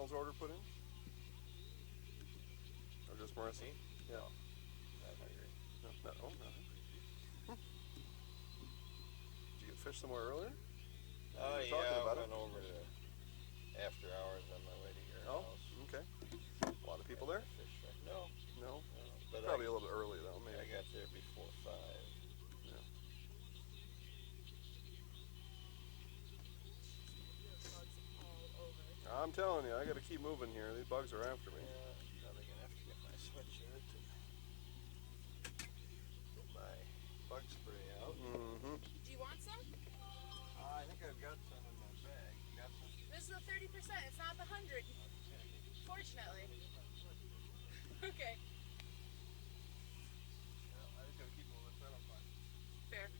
McDonald's order put in? Or just Marissa? Me? Yeah. No, not hungry. No, not hungry. Did you get fish somewhere earlier? Oh You were talking yeah, I about it. went over to after hours on my way to your Oh, house. okay. A lot of people Grabbed there? a fish fry. No, No. no, but Probably a little bit early though, I maybe. got there before 5. Yeah. Bugs all over. I'm telling you, I got to keep moving here. These bugs are after me. Yeah, probably gonna have to get my sweatshirt and get my bug spray out. Mm-hmm. Do you want some? I think I've got some in my bag. You got some? This is the 30%. It's not the 100. Okay. Fortunately. Okay. Yeah, I just got to keep moving. Then I'm fine. Fair.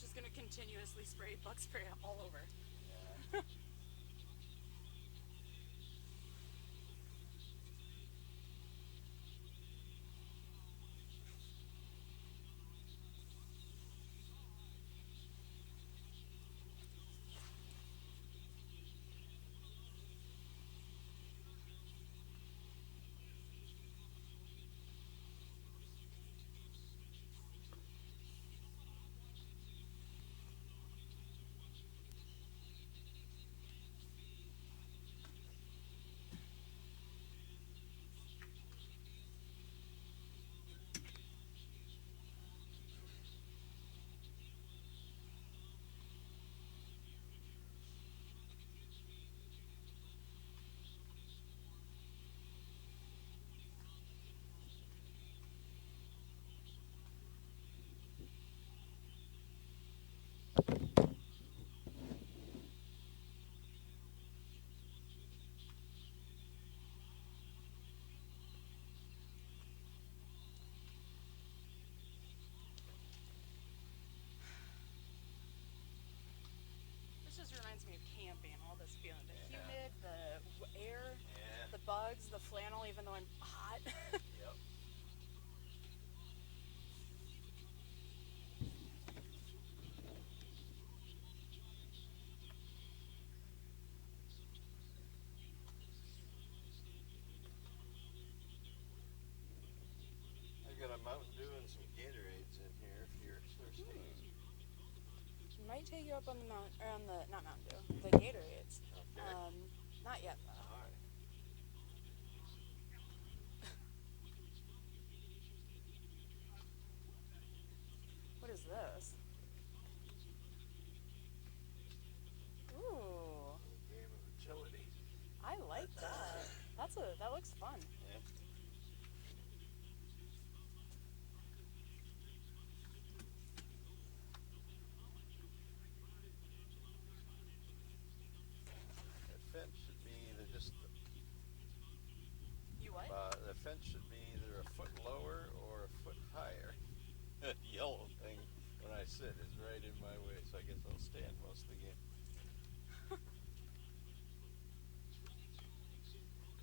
Just gonna continuously spray bug spray all over. Yeah. This just reminds me of camping. All this feeling, the Yeah. humid, the air, Yeah. the bugs, the flannel. Even though I'm hot. Yep. I got a Mountain Dew and some Gatorades in here if you're thirsty. Might take you up on the not Mountain Dew, the Gatorades. Okay. Not yet though. All right. What is this? Ooh, A game of utility. I like that. That looks fun. Yeah. The fence should be either just You what? the fence should be either a foot lower or a foot higher. The yellow thing when I sit is right in my way, so I guess I'll stand most of the game.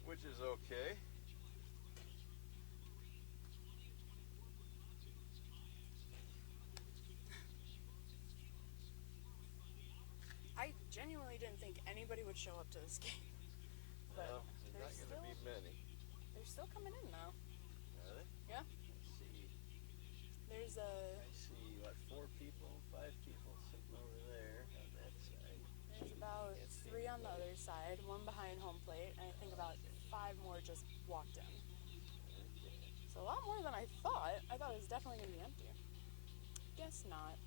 Which is okay. I genuinely didn't think anybody would show up to this game. But Well, there's not going to be many. they're still coming in though. Are they? Yeah. I see. There's I see, what, 4 people, 5 people sitting over there on that side. there's about Can't see 3 on the anybody. other side, 1 behind home plate, and I think about 5 more just walked in. Okay. So a lot more than I thought. I thought it was definitely gonna be empty. Guess not.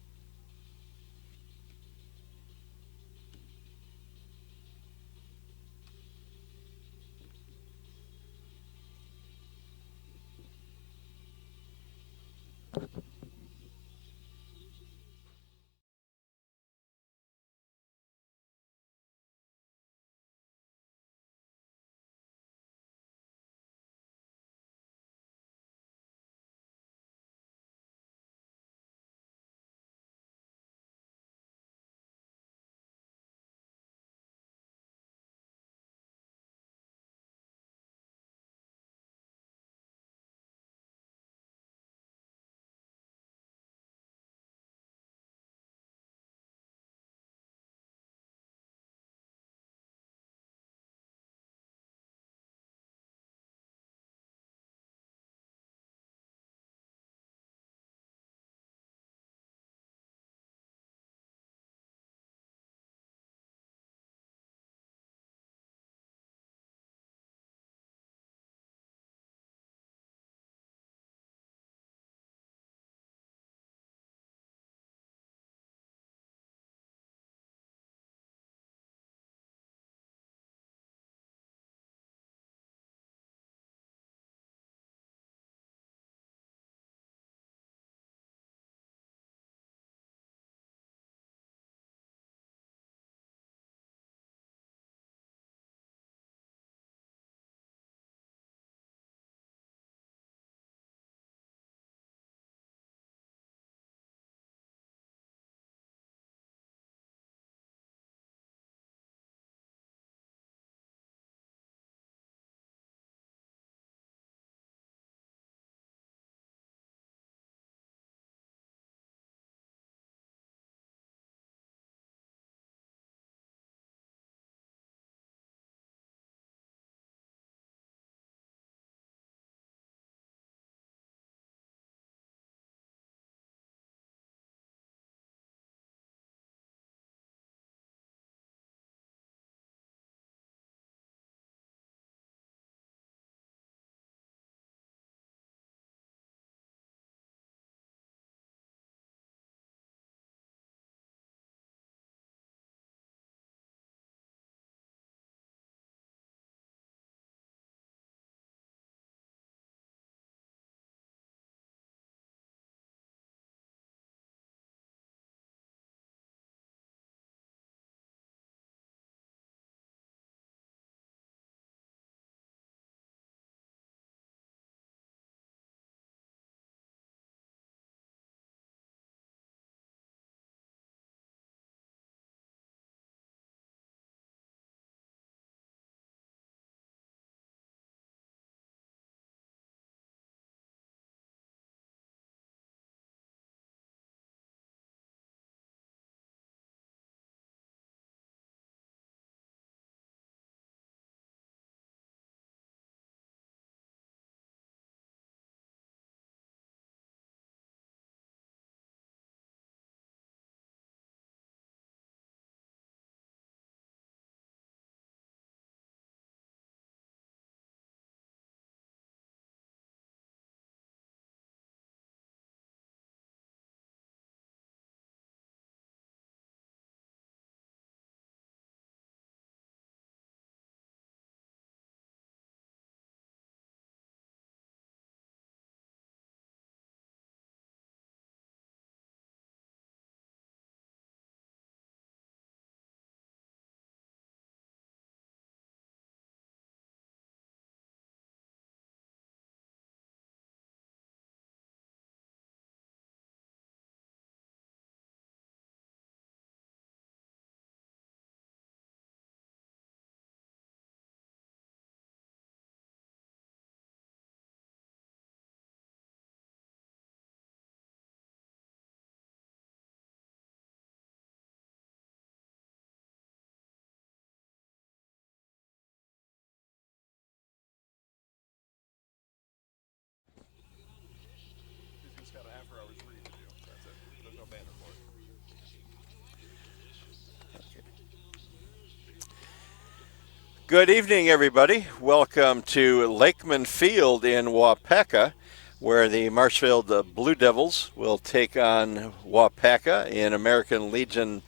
Good evening, everybody. Welcome to Lakeman Field in Wapaka, where the Marshfield Blue Devils will take on Wapaka in American Legion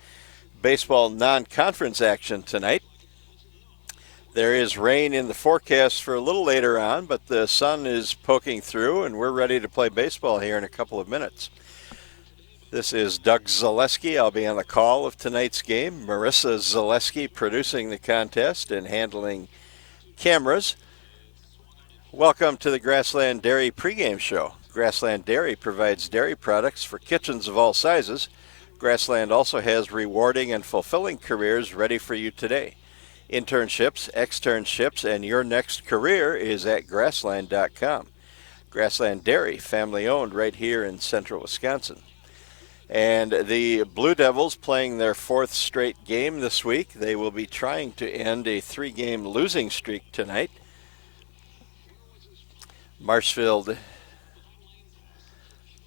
baseball non-conference action tonight. There is rain in the forecast for a little later on, but the sun is poking through, and we're ready to play baseball here in a couple of minutes. This is Doug Zaleski. I'll be on the call of tonight's game. Marissa Zaleski producing the contest and handling cameras. Welcome to the Grassland Dairy pregame show. Grassland Dairy provides dairy products for kitchens of all sizes. Grassland also has rewarding and fulfilling careers ready for you today. Internships, externships, and your next career is at grassland.com. Grassland Dairy, family owned right here in central Wisconsin. And the Blue Devils playing their fourth straight game this week. They will be trying to end a 3-game losing streak tonight. Marshfield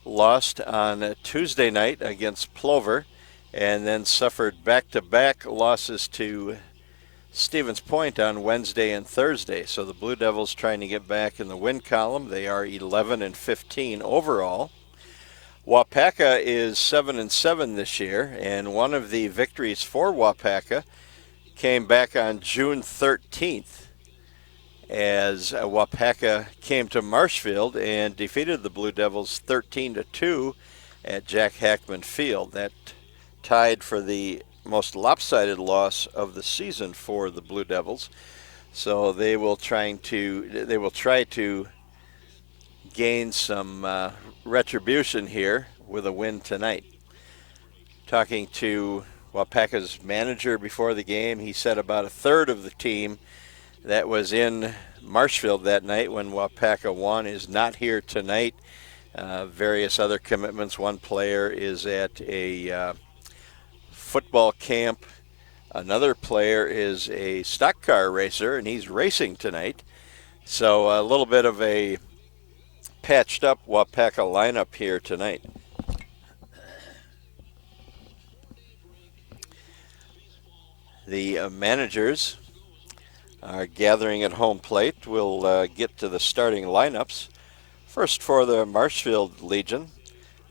lost on Tuesday night against Plover and then suffered back-to-back losses to Stevens Point on Wednesday and Thursday. So the Blue Devils trying to get back in the win column. They are 11-15 overall. Wapaka is 7-7 this year, and one of the victories for Wapaka came back on June 13th as Wapaka came to Marshfield and defeated the Blue Devils 13-2 at Jack Hackman Field. That tied for the most lopsided loss of the season for the Blue Devils. So they will try to gain some retribution here with a win tonight. Talking to Wapaka's manager before the game, he said about a third of the team that was in Marshfield that night when Wapaka won is not here tonight. Various other commitments. One player is at a football camp. Another player is a stock car racer, and he's racing tonight. So a little bit of a patched up Wapaka lineup here tonight. The managers are gathering at home plate. We'll get to the starting lineups. First for the Marshfield Legion,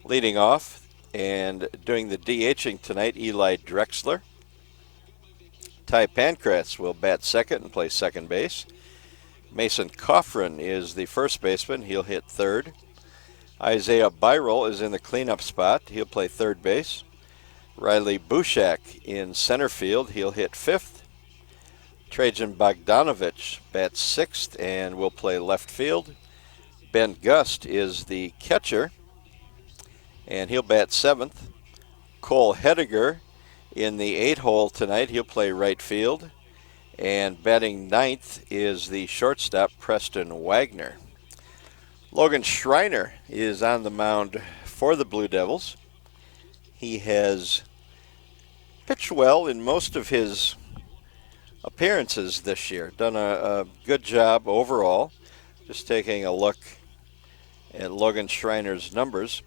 leading off and doing the DHing tonight, Eli Drexler. Ty Pancratz will bat second and play second base. Mason Coffrin is the first baseman. He'll hit third. Isaiah Byrel is in the cleanup spot. He'll play third base. Riley Bushak in center field. He'll hit fifth. Trajan Bogdanovich bats sixth and will play left field. Ben Gust is the catcher, and he'll bat seventh. Cole Hediger in the 8-hole tonight. He'll play right field. And batting ninth is the shortstop, Preston Wagner. Logan Schreiner is on the mound for the Blue Devils. He has pitched well in most of his appearances this year. Done a good job overall. Just taking a look at Logan Schreiner's numbers.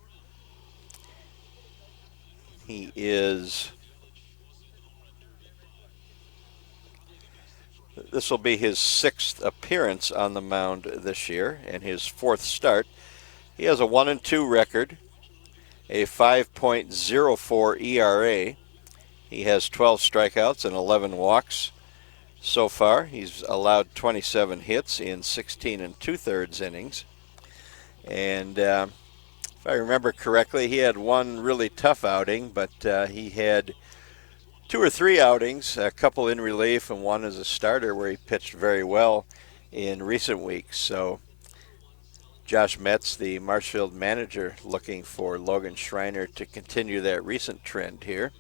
This will be his sixth appearance on the mound this year and his fourth start. He has a 1-2 record, a 5.04 ERA. He has 12 strikeouts and 11 walks so far. He's allowed 27 hits in 16 2/3 innings. And if I remember correctly, he had one really tough outing, but he had 2 or 3 outings, a couple in relief and one as a starter where he pitched very well in recent weeks. So Josh Metz, the Marshfield manager, looking for Logan Schreiner to continue that recent trend here.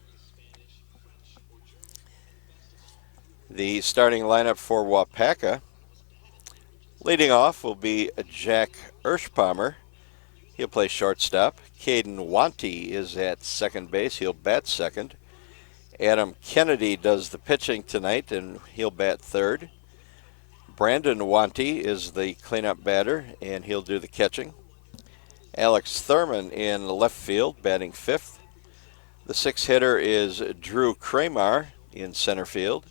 The starting lineup for Wapaka, leading off will be Jack Ershpalmer. He'll play shortstop. Caden Wanty is at second base. He'll bat second. Adam Kennedy does the pitching tonight, and he'll bat third. Brandon Wanty is the cleanup batter, and he'll do the catching. Alex Thurman in left field, batting fifth. The sixth hitter is Drew Kramer in center field.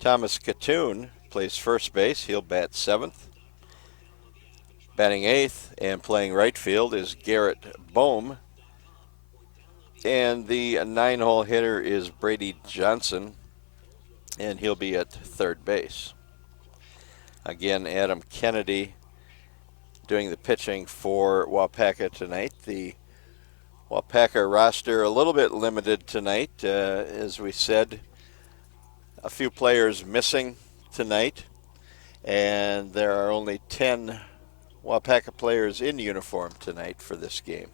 Thomas Katoon plays first base. He'll bat 7th. Batting 8th and playing right field is Garrett Bohm. And the 9-hole hitter is Brady Johnson, and he'll be at third base. Again, Adam Kennedy doing the pitching for Waupaca tonight. The Waupaca roster a little bit limited tonight. As we said, a few players missing tonight, and there are only 10 Waupaca players in uniform tonight for this game.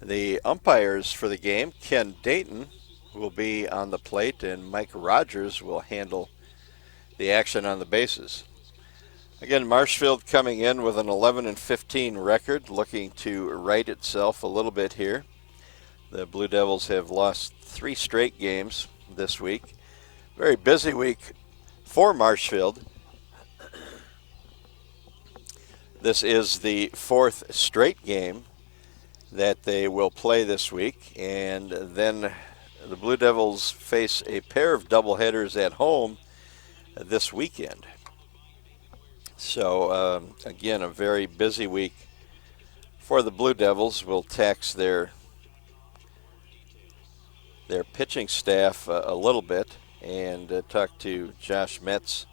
The umpires for the game, Ken Dayton, will be on the plate, and Mike Rogers will handle the action on the bases. Again, Marshfield coming in with an 11-15 record, looking to right itself a little bit here. The Blue Devils have lost 3 straight games this week. Very busy week for Marshfield. This is the 4th straight game that they will play this week, and then the Blue Devils face a pair of doubleheaders at home this weekend. So again, a very busy week for the Blue Devils. Will tax their pitching staff a little bit, and talked to Josh Metz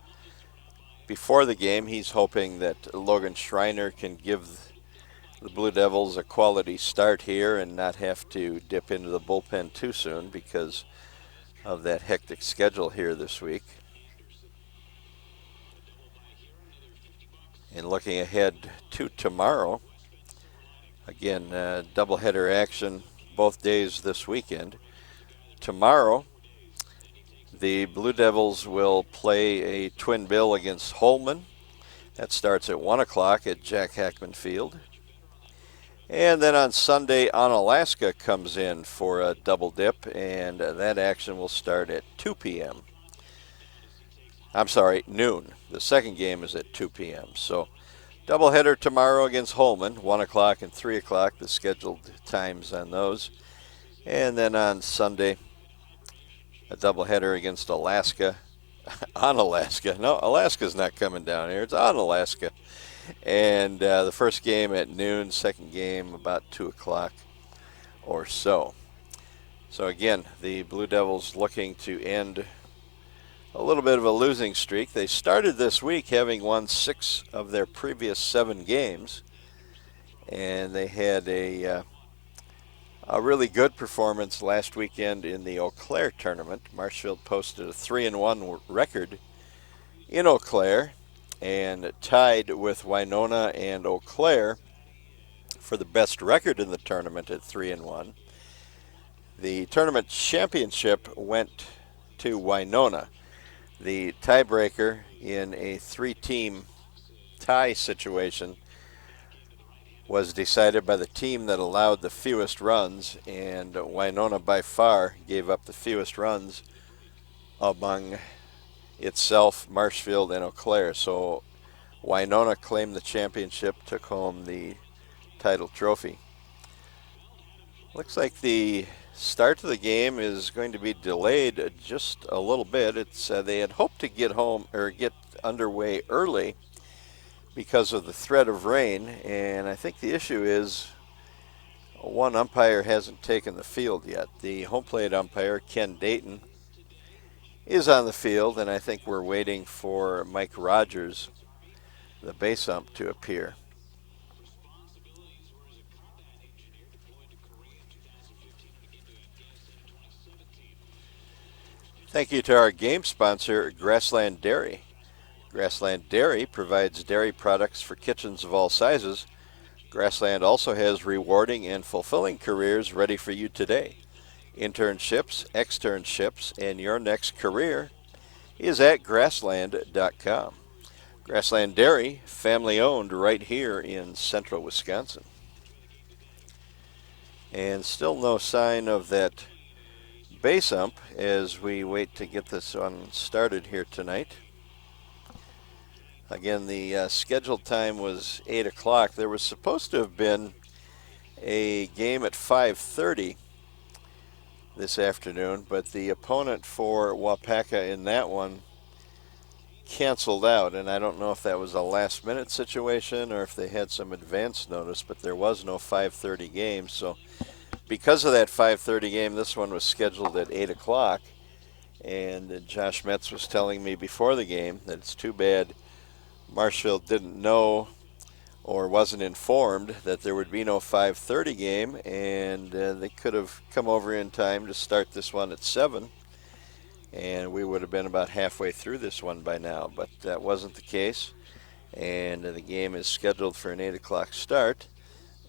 before the game. He's hoping that Logan Schreiner can give the Blue Devils a quality start here and not have to dip into the bullpen too soon because of that hectic schedule here this week. And looking ahead to tomorrow, again, doubleheader action both days this weekend. Tomorrow, the Blue Devils will play a twin bill against Holman. That starts at 1 o'clock at Jack Hackman Field. And then on Sunday, Onalaska comes in for a double dip, and that action will start at 2 p.m. I'm sorry, noon. The second game is at 2 p.m. So doubleheader tomorrow against Holman, 1 o'clock and 3 o'clock, the scheduled times on those. And then on Sunday, a doubleheader against Alaska. On Alaska. No, Alaska's not coming down here. It's on Alaska. And the first game at noon, second game about 2 o'clock or so. So again, the Blue Devils looking to end a little bit of a losing streak. They started this week having won 6 of their previous 7 games. And they had a really good performance last weekend in the Eau Claire tournament. Marshfield posted a 3-1 record in Eau Claire and tied with Winona and Eau Claire for the best record in the tournament at 3-1. The tournament championship went to Winona. The tiebreaker in a 3-team tie situation was decided by the team that allowed the fewest runs, and Winona by far gave up the fewest runs among itself, Marshfield, and Eau Claire. So Winona claimed the championship, took home the title trophy. Looks like the start of the game is going to be delayed just a little bit. It's they had hoped to get underway early because of the threat of rain, and I think the issue is one umpire hasn't taken the field yet. The home plate umpire, Ken Dayton, is on the field, and I think we're waiting for Mike Rogers, the base ump, to appear. Thank you to our game sponsor, Grassland Dairy. Grassland Dairy provides dairy products for kitchens of all sizes. Grassland also has rewarding and fulfilling careers ready for you today. Internships, externships, and your next career is at grassland.com. Grassland Dairy, family owned right here in central Wisconsin. And still no sign of that base ump as we wait to get this one started here tonight. Again, the scheduled time was 8 o'clock. There was supposed to have been a game at 5:30 this afternoon, but the opponent for Wapaka in that one canceled out, and I don't know if that was a last-minute situation or if they had some advance notice, but there was no 5:30 game, so because of that 5:30 game, this one was scheduled at 8 o'clock, and Josh Metz was telling me before the game that it's too bad Marshfield didn't know or wasn't informed that there would be no 5:30 game, and they could have come over in time to start this one at 7, and we would have been about halfway through this one by now, but that wasn't the case, and the game is scheduled for an 8 o'clock start,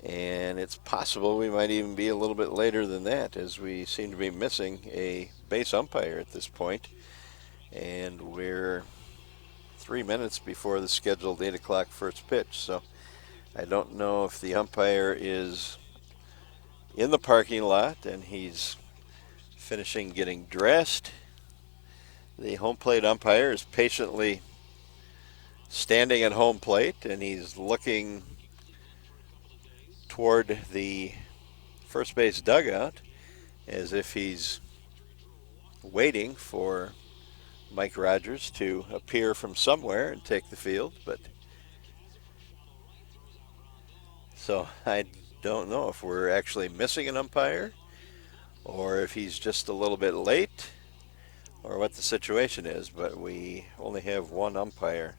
and it's possible we might even be a little bit later than that, as we seem to be missing a base umpire at this point, and we're 3 minutes before the scheduled 8 o'clock first pitch, so I don't know if the umpire is in the parking lot and he's finishing getting dressed. The home plate umpire is patiently standing at home plate, and he's looking toward the first base dugout as if he's waiting for Mike Rogers to appear from somewhere and take the field, but so I don't know if we're actually missing an umpire or if he's just a little bit late or what the situation is, but we only have one umpire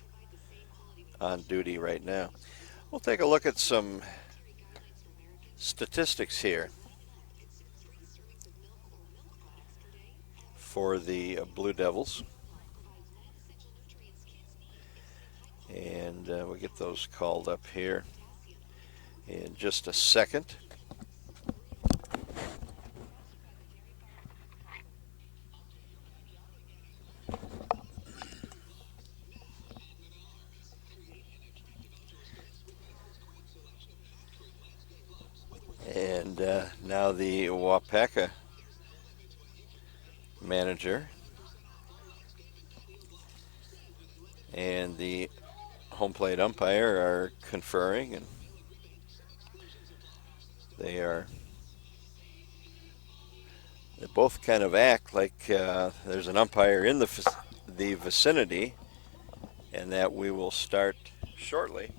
on duty right now. We'll take a look at some statistics here for the Blue Devils, and we'll get those called up here in just a second. And now the Wapaka manager and the home plate umpire are conferring, and they both kind of act like there's an umpire in the vicinity, and that we will start shortly.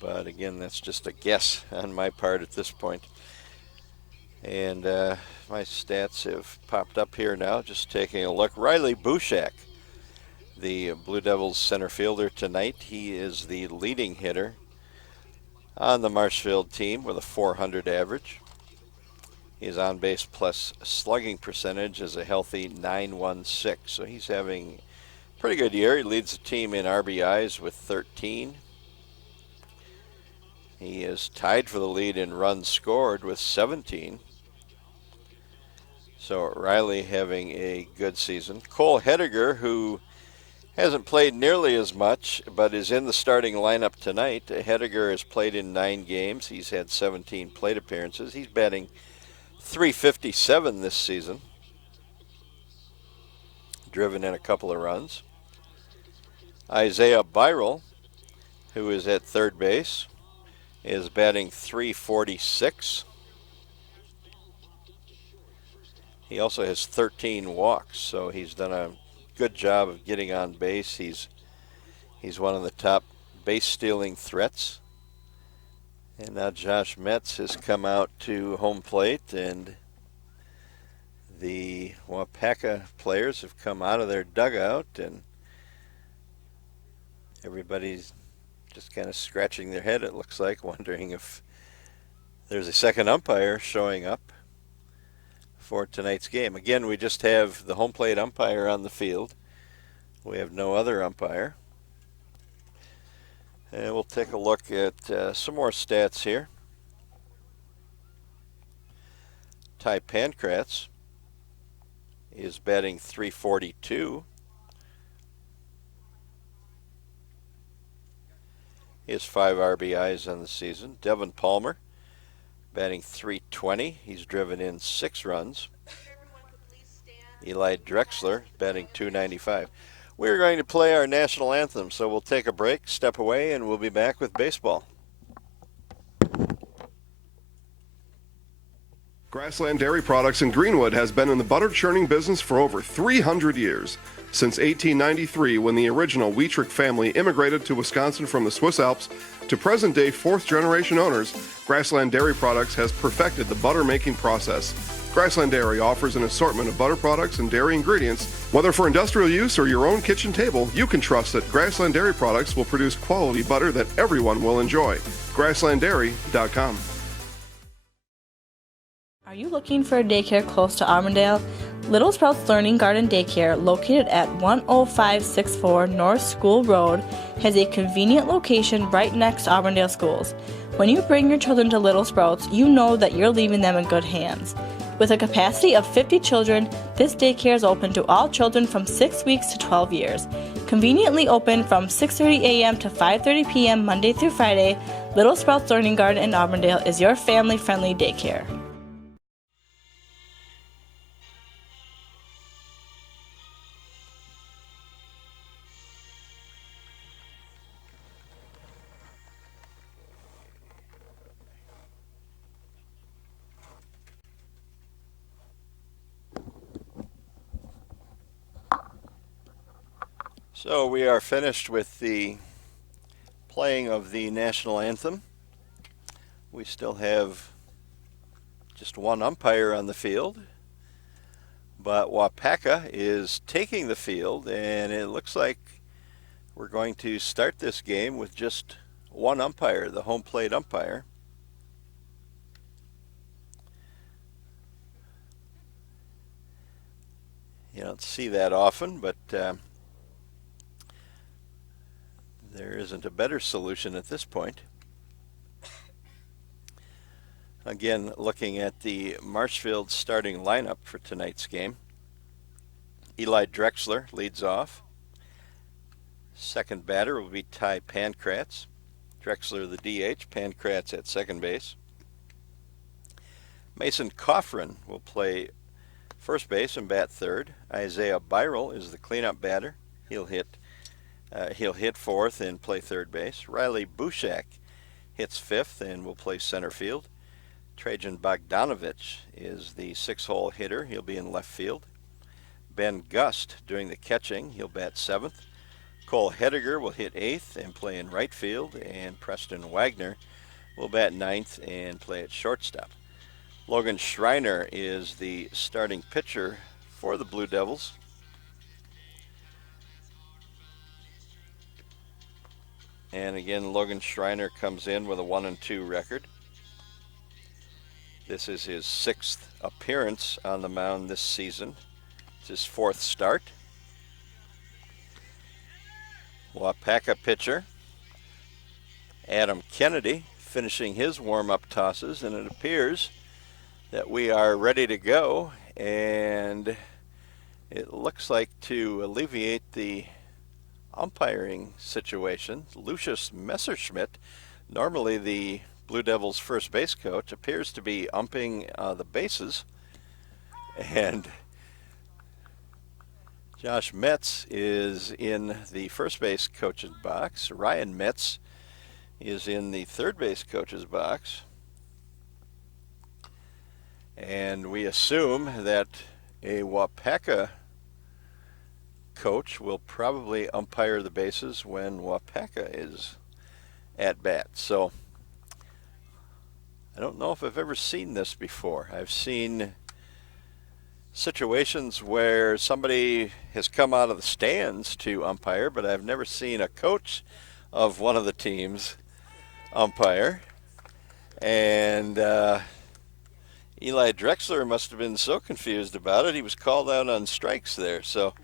But again, that's just a guess on my part at this point. And my stats have popped up here now, just taking a look. Riley Bushak, the Blue Devils center fielder tonight, he is the leading hitter on the Marshfield team with a .400 average. His on-base plus slugging percentage is a healthy .916, so he's having a pretty good year. He leads the team in RBIs with 13. He is tied for the lead in runs scored with 17. So Riley having a good season. Cole Hediger, who hasn't played nearly as much, but is in the starting lineup tonight. Hediger has played in 9 games. He's had 17 plate appearances. He's batting .357 this season. Driven in a couple of runs. Isaiah Byrel, who is at third base, is batting .346. He also has 13 walks, so he's done a good job of getting on base. He's one of the top base stealing threats. And now Josh Metz has come out to home plate, and the Wapaka players have come out of their dugout, and everybody's just kind of scratching their head, it looks like, wondering if there's a second umpire showing up for tonight's game. Again, we just have the home plate umpire on the field. We have no other umpire. And we'll take a look at some more stats here. Ty Pankratz is batting .342. He has 5 RBIs on the season. Devin Palmer batting .320. He's driven in 6 runs. Eli Drexler batting .295. We're going to play our national anthem, so we'll take a break, step away, and we'll be back with baseball. Grassland Dairy Products in Greenwood has been in the butter churning business for over 300 years. Since 1893, when the original Wietrich family immigrated to Wisconsin from the Swiss Alps, to present-day fourth-generation owners, Grassland Dairy Products has perfected the butter-making process. Grassland Dairy offers an assortment of butter products and dairy ingredients. Whether for industrial use or your own kitchen table, you can trust that Grassland Dairy Products will produce quality butter that everyone will enjoy. GrasslandDairy.com. Are you looking for a daycare close to Auburndale? Little Sprouts Learning Garden Daycare, located at 10564 North School Road, has a convenient location right next to Auburndale schools. When you bring your children to Little Sprouts, you know that you're leaving them in good hands. With a capacity of 50 children, this daycare is open to all children from 6 weeks to 12 years. Conveniently open from 6:30 a.m. to 5:30 p.m. Monday through Friday, Little Sprouts Learning Garden in Auburndale is your family-friendly daycare. So we are finished with the playing of the national anthem. We still have just one umpire on the field, but Wapaka is taking the field, and it looks like we're going to start this game with just one umpire, the home plate umpire. You don't see that often, but there isn't a better solution at this point. Again, looking at the Marshfield starting lineup for tonight's game. Eli Drexler leads off. Second batter will be Ty Pankratz. Drexler the DH, Pankratz at second base. Mason Coffrin will play first base and bat third. Isaiah Byrel is the cleanup batter. He'll hit fourth and play third base. Riley Bushak hits fifth and will play center field. Trajan Bogdanovich is the six-hole hitter. He'll be in left field. Ben Gust doing the catching. He'll bat seventh. Cole Hediger will hit eighth and play in right field. And Preston Wagner will bat ninth and play at shortstop. Logan Schreiner is the starting pitcher for the Blue Devils. And again, Logan Schreiner comes in with a 1-2 record. This is his sixth appearance on the mound this season. It's his fourth start. Wapaka pitcher Adam Kennedy finishing his warm-up tosses, and it appears that we are ready to go. And it looks like, to alleviate the umpiring situation, Lucius Messerschmidt, normally the Blue Devils first base coach, appears to be umping the bases, and Josh Metz is in the first base coach's box. Ryan Metz is in the third base coach's box, and we assume that a Wapaka coach will probably umpire the bases when Wapaka is at bat. So I don't know if I've ever seen this before. I've seen situations where somebody has come out of the stands to umpire, but I've never seen a coach of one of the teams umpire. And Eli Drexler must have been so confused about it, he was called out on strikes there. So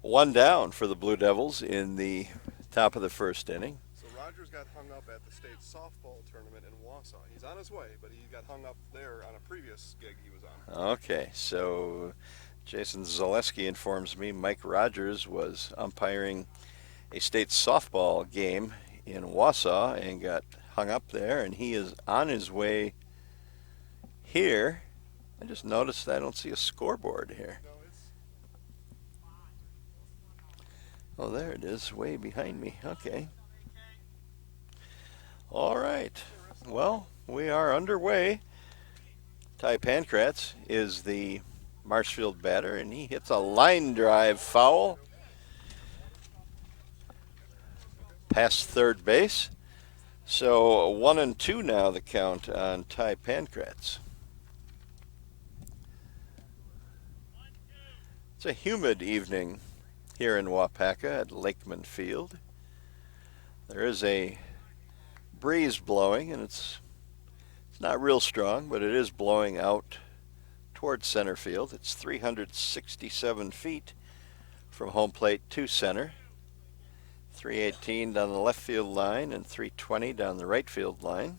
one down for the Blue Devils in the top of the first inning. So Rogers got hung up at the state softball tournament in Wausau. He's on his way, but he got hung up there on a previous gig he was on. Okay, so Jason Zaleski informs me Mike Rogers was umpiring a state softball game in Wausau and got hung up there, and he is on his way here. I just noticed I don't see a scoreboard here. Oh, there it is, way behind me. Okay. All right. Well, we are underway. Ty Pancratz is the Marshfield batter, and he hits a line drive foul past third base. So 1-2 now the count on Ty Pancratz. It's a humid evening here in Wapaka at Lakeman Field. There is a breeze blowing, and it's not real strong, but it is blowing out towards center field. It's 367 feet from home plate to center. 318 down the left field line and 320 down the right field line.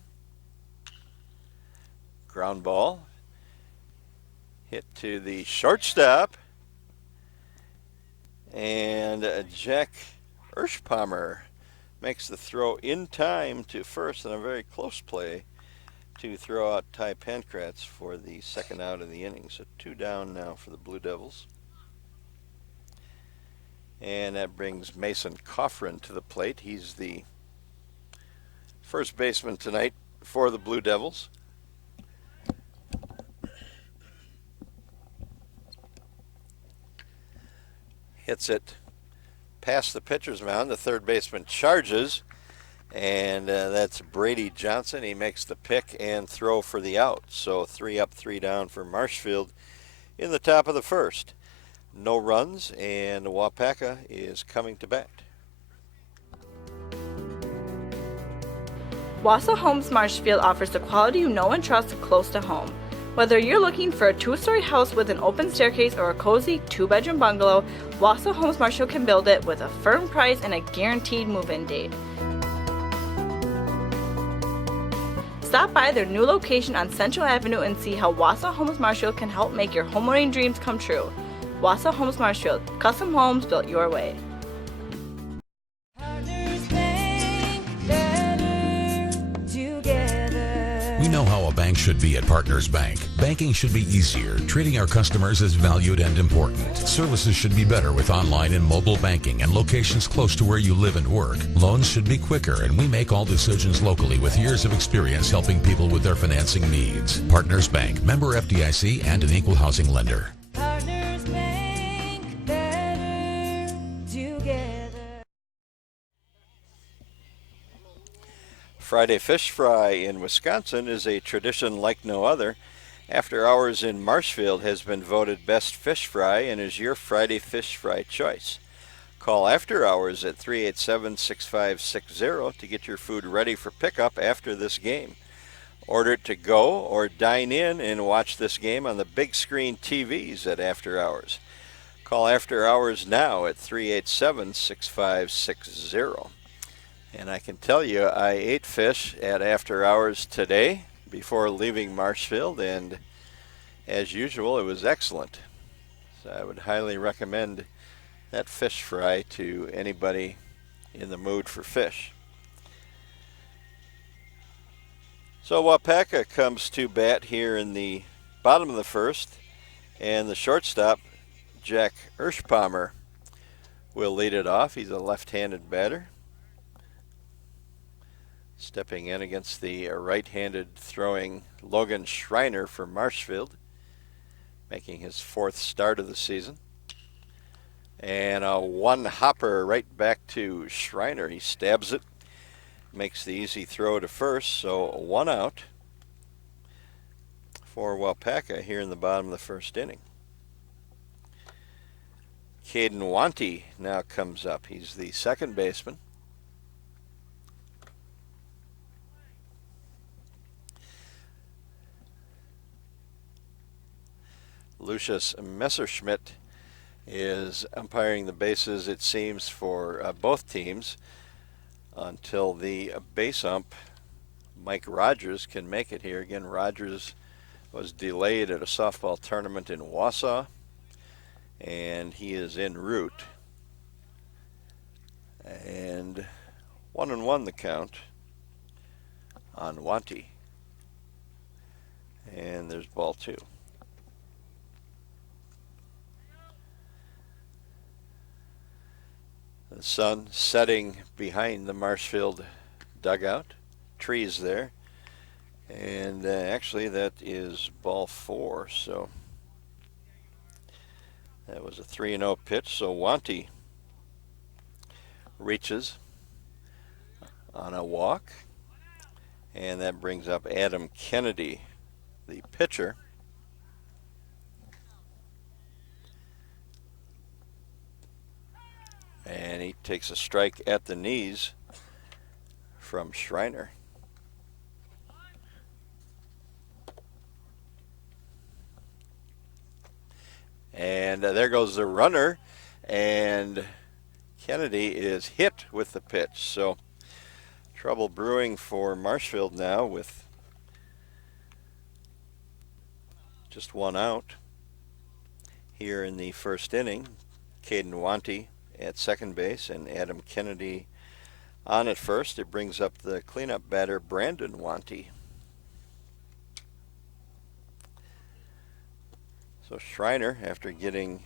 Ground ball hit to the shortstop, and Jack Ershpalmer makes the throw in time to first, and a very close play to throw out Ty Pancratz for the second out of the inning. So 2 down now for the Blue Devils. And that brings Mason Coffrin to the plate. He's the first baseman tonight for the Blue Devils. Hits it past the pitcher's mound. The third baseman charges, and that's Brady Johnson. He makes the pick and throw for the out. So 3 up, 3 down for Marshfield in the top of the first. No runs, and Wapaka is coming to bat. Wausau Homes Marshfield offers the quality you know and trust close to home. Whether you're looking for a 2-story house with an open staircase or a cozy 2-bedroom bungalow, Wausau Homes Marshfield can build it with a firm price and a guaranteed move-in date. Stop by their new location on Central Avenue and see how Wausau Homes Marshfield can help make your homeowning dreams come true. Wausau Homes Marshfield, custom homes built your way. We know how a bank should be at Partners Bank. Banking should be easier. Treating our customers as valued and important. Services should be better with online and mobile banking and locations close to where you live and work. Loans should be quicker, and we make all decisions locally with years of experience helping people with their financing needs. Partners Bank, member FDIC, and an equal housing lender. Partners Bank, better together. Friday Fish Fry in Wisconsin is a tradition like no other. After Hours in Marshfield has been voted best fish fry and is your Friday Fish Fry choice. Call After Hours at 387-6560 to get your food ready for pickup after this game. Order it to go or dine in and watch this game on the big screen TVs at After Hours. Call After Hours now at 387-6560. And I can tell you, I ate fish at After Hours today before leaving Marshfield, and as usual, it was excellent. So I would highly recommend that fish fry to anybody in the mood for fish. So Wapaka comes to bat here in the bottom of the first, and the shortstop, Jack Ershpalmer, will lead it off. He's a left-handed batter, stepping in against the right-handed throwing Logan Schreiner for Marshfield, making his 4th start of the season. And a one-hopper right back to Schreiner. He stabs it, makes the easy throw to first, so 1 out for Wapaka here in the bottom of the first inning. Caden Wanty now comes up. He's the second baseman. Lucius Messerschmidt is umpiring the bases, it seems, for both teams until the base ump, Mike Rogers, can make it here. Again, Rogers was delayed at a softball tournament in Wausau, and he is en route. And 1-1 the count on Wanty. And there's ball 2. The sun setting behind the Marshfield dugout. Trees there. And And actually, that is ball 4. So that was a 3-0 pitch. So Wanty reaches on a walk. And that brings up Adam Kennedy, the pitcher. And he takes a strike at the knees from Schreiner. And there goes the runner, and Kennedy is hit with the pitch. So trouble brewing for Marshfield now with just 1 out here in the first inning. Caden Wanty at second base and Adam Kennedy on at first. It brings up the cleanup batter, Brandon Wanty. So Schreiner, after getting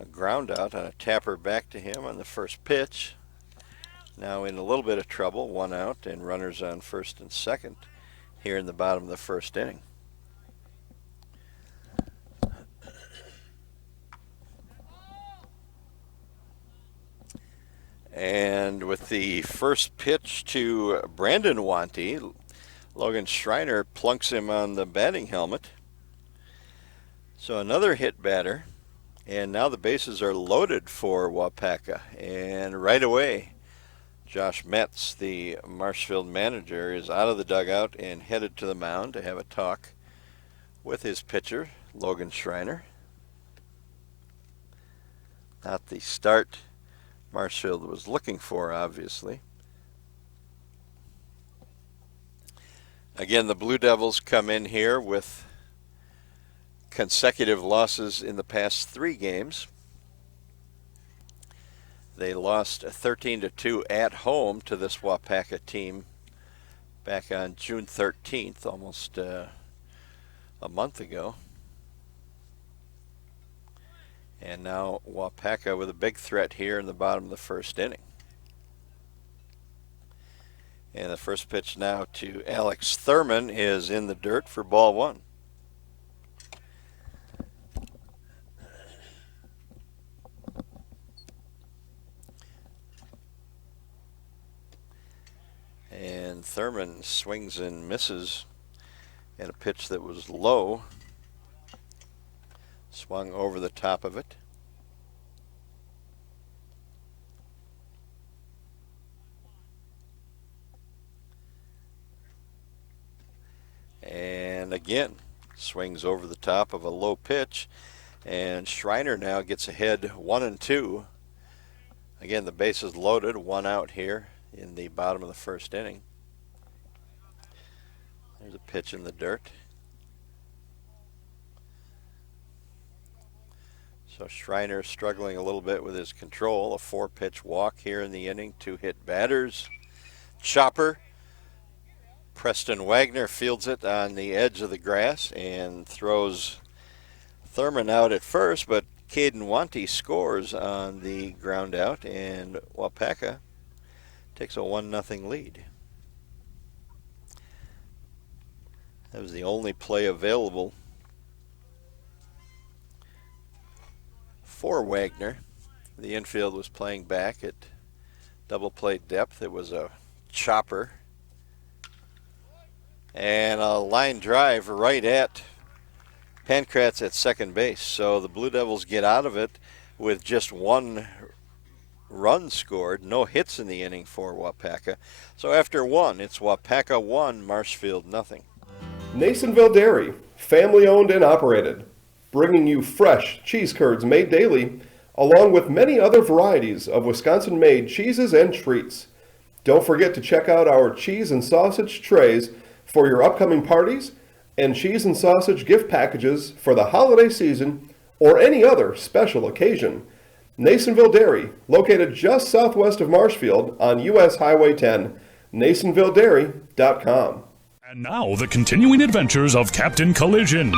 a ground out on a tapper back to him on the first pitch, now in a little bit of trouble, 1 out and runners on first and second here in the bottom of the first inning. And with the first pitch to Brandon Wanty, Logan Schreiner plunks him on the batting helmet. So another hit batter, and now the bases are loaded for Wapaka. And right away, Josh Metz, the Marshfield manager, is out of the dugout and headed to the mound to have a talk with his pitcher, Logan Schreiner. Not the start Marshfield was looking for, obviously. Again, the Blue Devils come in here with consecutive losses in the past 3 games. They lost 13-2 at home to this Wapaka team back on June 13th, almost a month ago. And now Wapaka with a big threat here in the bottom of the first inning. And the first pitch now to Alex Thurman is in the dirt for ball 1. And Thurman swings and misses at a pitch that was low. Swung over the top of it. And again, swings over the top of a low pitch. And Schreiner now gets ahead 1-2. Again, the base is loaded, 1 out here in the bottom of the first inning. There's a pitch in the dirt. So Schreiner struggling a little bit with his control. A 4-pitch walk here in the inning. 2 hit batters. Chopper. Preston Wagner fields it on the edge of the grass and throws Thurman out at first, but Caden Wanty scores on the ground out, and Wapaka takes a 1-0 lead. That was the only play available for Wagner. The infield was playing back at double play depth. It was a chopper and a line drive right at Pankratz at second base. So the Blue Devils get out of it with just 1 run scored, no hits in the inning for Wapaka. So after 1, it's Wapaka 1, Marshfield nothing. Nasonville Dairy, family owned and operated, bringing you fresh cheese curds made daily, along with many other varieties of Wisconsin-made cheeses and treats. Don't forget to check out our cheese and sausage trays for your upcoming parties and cheese and sausage gift packages for the holiday season or any other special occasion. Nasonville Dairy, located just southwest of Marshfield on US Highway 10, nasonvilledairy.com. And now, the continuing adventures of Captain Collision.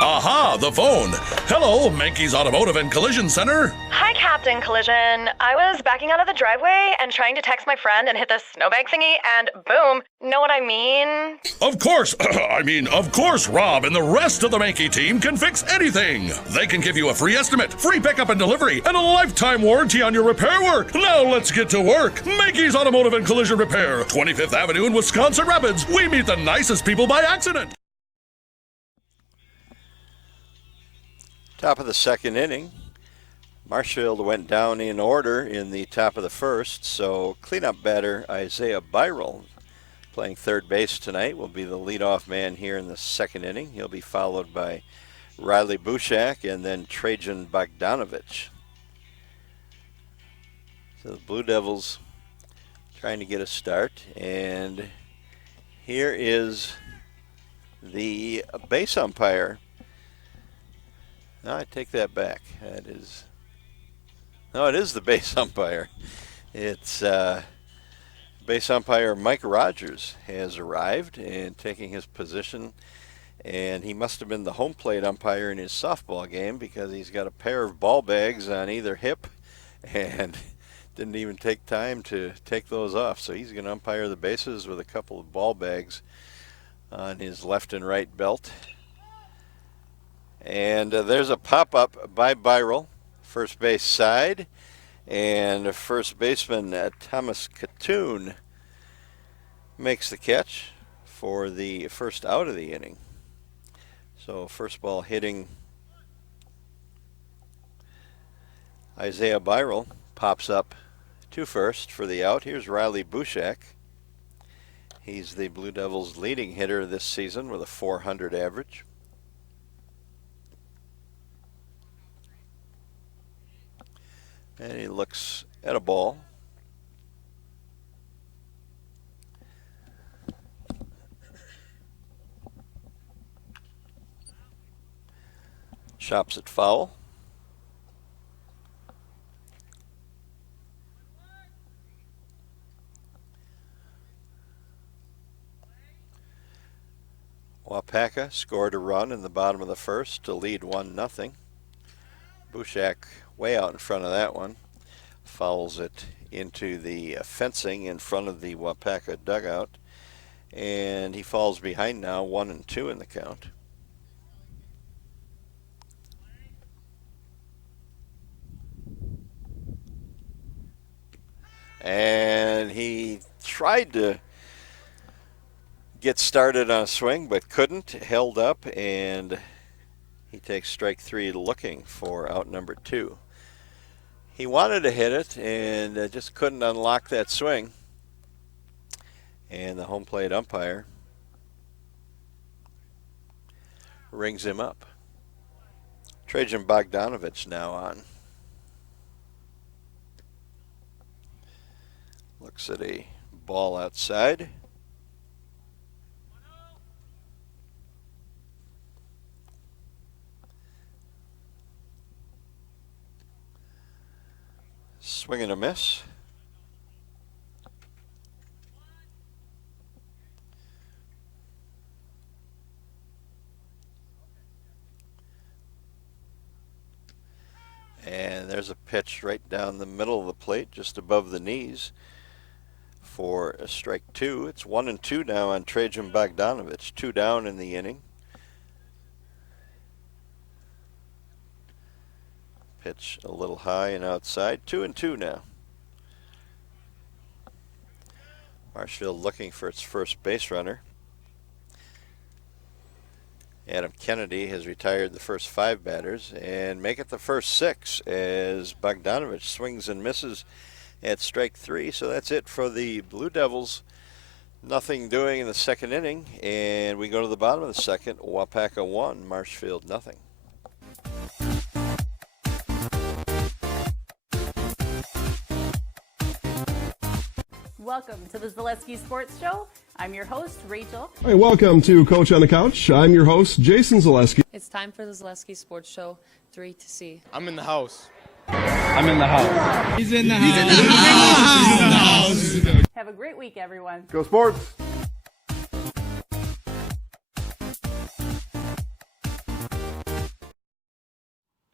Aha, the phone. Hello, Mankey's Automotive and Collision Center. Hi, Captain Collision. I was backing out of the driveway and trying to text my friend and hit the snowbank thingy, and boom. Know what I mean? Of course, of course, Rob and the rest of the Mankey team can fix anything. They can give you a free estimate, free pickup and delivery, and a lifetime warranty on your repair work. Now let's get to work. Mankey's Automotive and Collision Repair, 25th Avenue in Wisconsin Rapids. We meet the nicest people by accident. Top of the second inning. Marshfield went down in order in the top of the first, so cleanup batter Isaiah Byrel, playing third base tonight, will be the leadoff man here in the second inning. He'll be followed by Riley Bushak and then Trajan Bogdanovich. So the Blue Devils trying to get a start, and here is the base umpire. No, I take that back. It is the base umpire. It's base umpire Mike Rogers has arrived and taking his position, and he must have been the home plate umpire in his softball game because he's got a pair of ball bags on either hip and didn't even take time to take those off. So he's going to umpire the bases with a couple of ball bags on his left and right belt. And there's a pop-up by Byrel, first base side, and first baseman Thomas Katoon makes the catch for the first out of the inning. So first ball hitting Isaiah Byrel pops up to first for the out. Here's Riley Bushak. He's the Blue Devils' leading hitter this season with a .400 average. And he looks at a ball. Chops it foul. Wapaka scored a run in the bottom of the first to lead 1-0. Bushak way out in front of that one, fouls it into the fencing in front of the Wapaka dugout, and he falls behind now, 1-2 in the count. And he tried to get started on a swing but couldn't, held up, and he takes strike three looking for out number 2. He wanted to hit it and just couldn't unlock that swing. And the home plate umpire rings him up. Trajan Bogdanovich now on. Looks at a ball outside. Swing and a miss. And there's a pitch right down the middle of the plate, just above the knees for a strike 2. It's 1-2 now on Trajan Bogdanovich, 2 down in the inning. Pitch a little high and outside. 2-2 now. Marshfield looking for its first base runner. Adam Kennedy has retired the first 5 batters and make it the first 6 as Bogdanovich swings and misses at strike 3. So that's it for the Blue Devils. Nothing doing in the second inning, and we go to the bottom of the second. Wapaka 1, Marshfield nothing. Welcome to the Zaleski Sports Show. I'm your host, Rachel. Hey, welcome to Coach on the Couch. I'm your host, Jason Zaleski. It's time for the Zaleski Sports Show 3 to see. I'm in the house. I'm in the house. He's in the house. He's in the house. Have a great week, everyone. Go Sports!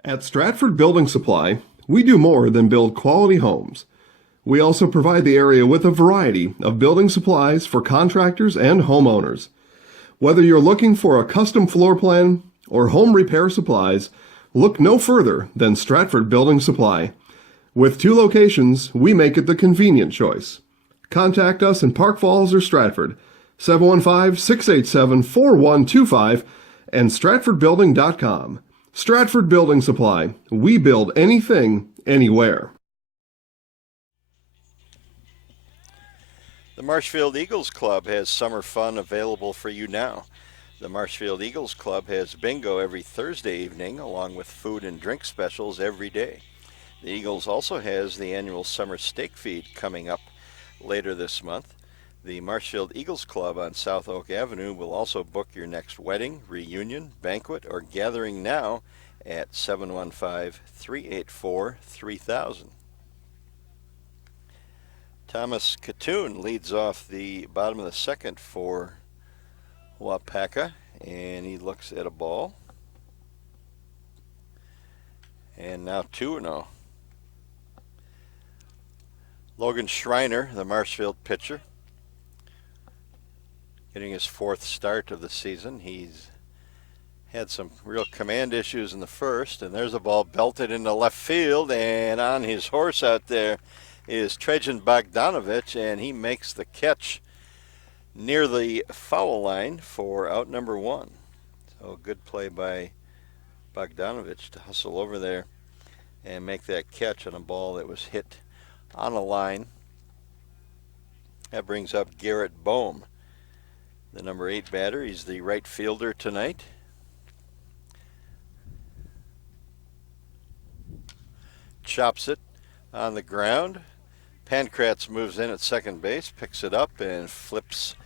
At Stratford Building Supply, we do more than build quality homes. We also provide the area with a variety of building supplies for contractors and homeowners. Whether you're looking for a custom floor plan or home repair supplies, look no further than Stratford Building Supply. With 2 locations, we make it the convenient choice. Contact us in Park Falls or Stratford, 715-687-4125 and stratfordbuilding.com. Stratford Building Supply. We build anything, anywhere. The Marshfield Eagles Club has summer fun available for you now. The Marshfield Eagles Club has bingo every Thursday evening, along with food and drink specials every day. The Eagles also has the annual summer steak feed coming up later this month. The Marshfield Eagles Club on South Oak Avenue will also book your next wedding, reunion, banquet, or gathering now at 715-384-3000. Thomas Katoon leads off the bottom of the second for Wapaka, and he looks at a ball. And now 2-0. Logan Schreiner, the Marshfield pitcher, getting his 4th start of the season. He's had some real command issues in the first, and there's a ball belted into left field, and on his horse out there is Trejan Bogdanovich, and he makes the catch near the foul line for out number 1. So good play by Bogdanovich to hustle over there and make that catch on a ball that was hit on a line. That brings up Garrett Bohm, the number 8 batter. He's the right fielder tonight. Chops it on the ground. Pankratz moves in at second base, picks it up, and flips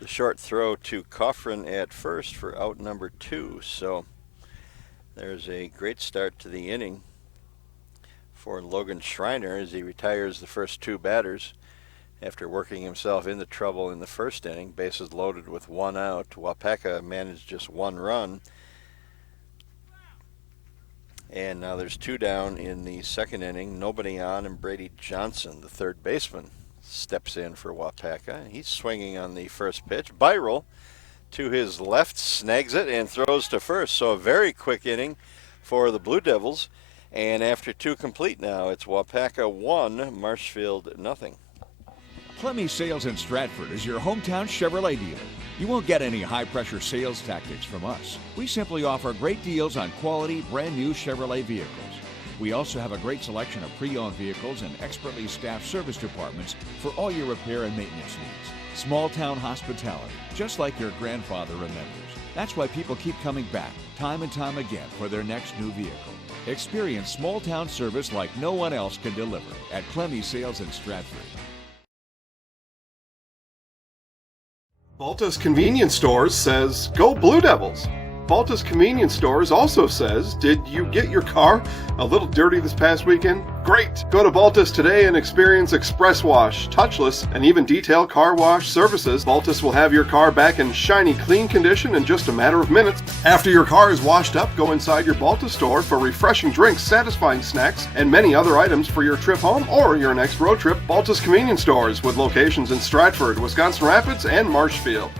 the short throw to Coffrin at first for out number 2. So there's a great start to the inning for Logan Schreiner as he retires the first 2 batters after working himself into trouble in the first inning. Bases loaded with 1 out. Wapaka managed just 1 run. And now there's 2 down in the second inning. Nobody on, and Brady Johnson, the third baseman, steps in for Wapaka. He's swinging on the first pitch. Byral to his left, snags it, and throws to first. So a very quick inning for the Blue Devils. And after 2 complete now, it's Wapaka 1, Marshfield nothing. Clemmy Sales in Stratford is your hometown Chevrolet dealer. You won't get any high-pressure sales tactics from us. We simply offer great deals on quality, brand-new Chevrolet vehicles. We also have a great selection of pre-owned vehicles and expertly staffed service departments for all your repair and maintenance needs. Small-town hospitality, just like your grandfather remembers. That's why people keep coming back, time and time again, for their next new vehicle. Experience small-town service like no one else can deliver at Clemmy Sales in Stratford. Baltus Convenience Stores says, go Blue Devils. Baltus Convenience Stores also says, did you get your car a little dirty this past weekend? Great! Go to Baltus today and experience express wash, touchless, and even detailed car wash services. Baltus will have your car back in shiny, clean condition in just a matter of minutes. After your car is washed up, go inside your Baltus store for refreshing drinks, satisfying snacks, and many other items for your trip home or your next road trip. Baltus Convenience Stores with locations in Stratford, Wisconsin Rapids, and Marshfield.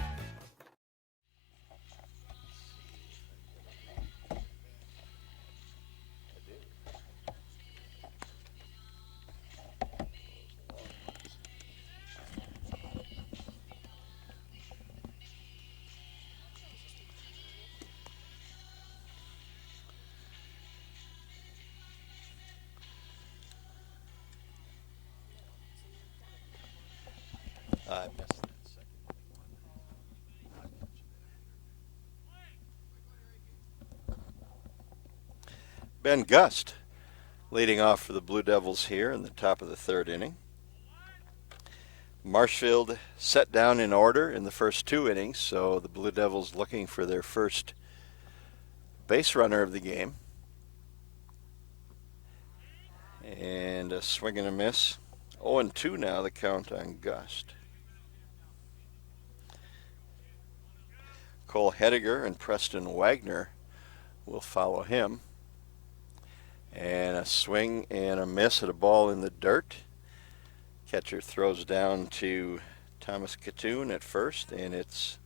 Ben Gust leading off for the Blue Devils here in the top of the third inning. Marshfield set down in order in the first 2 innings, so the Blue Devils looking for their first base runner of the game. And a swing and a miss. 0-2 now, the count on Gust. Cole Hediger and Preston Wagner will follow him. And a swing and a miss at a ball in the dirt. Catcher throws down to Thomas Katoon at first, and it's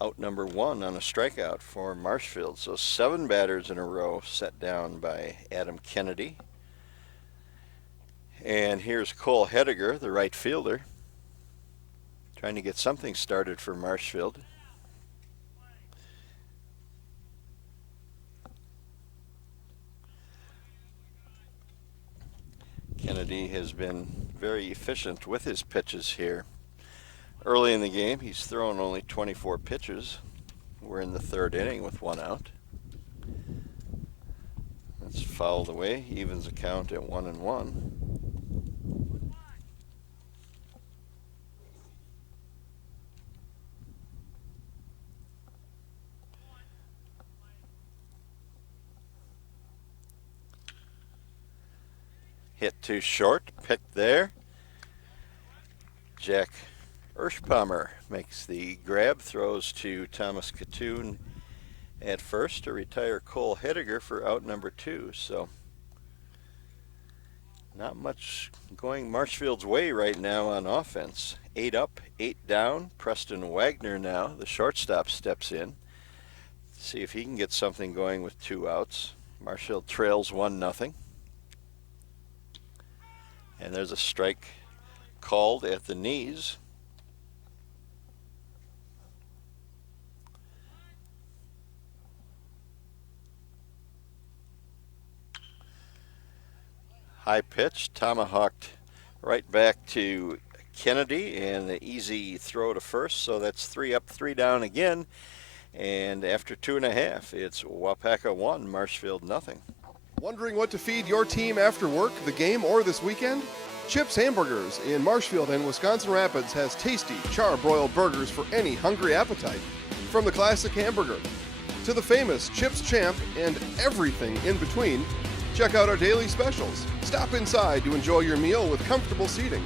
out number 1 on a strikeout for Marshfield. So 7 batters in a row set down by Adam Kennedy. And here's Cole Hediger, the right fielder, trying to get something started for Marshfield. Kennedy has been very efficient with his pitches here. Early in the game, he's thrown only 24 pitches. We're in the 3rd inning with 1 out. That's fouled away, evens the count at 1-1. Hit too short, picked there. Jack Ershpalmer makes the grab, throws to Thomas Katoon at first to retire Cole Hediger for out number 2. So not much going Marshfield's way right now on offense. 8 up, 8 down. Preston Wagner now, the shortstop, steps in. See if he can get something going with 2 outs. Marshfield trails 1-0. And there's a strike called at the knees. High pitch, tomahawked right back to Kennedy, and the easy throw to first. So that's 3 up, 3 down again. And after 2.5, it's Wapaka 1, Marshfield 0. Wondering what to feed your team after work, the game, or this weekend? Chips Hamburgers in Marshfield and Wisconsin Rapids has tasty, char-broiled burgers for any hungry appetite. From the classic hamburger to the famous Chips Champ and everything in between, check out our daily specials. Stop inside to enjoy your meal with comfortable seating.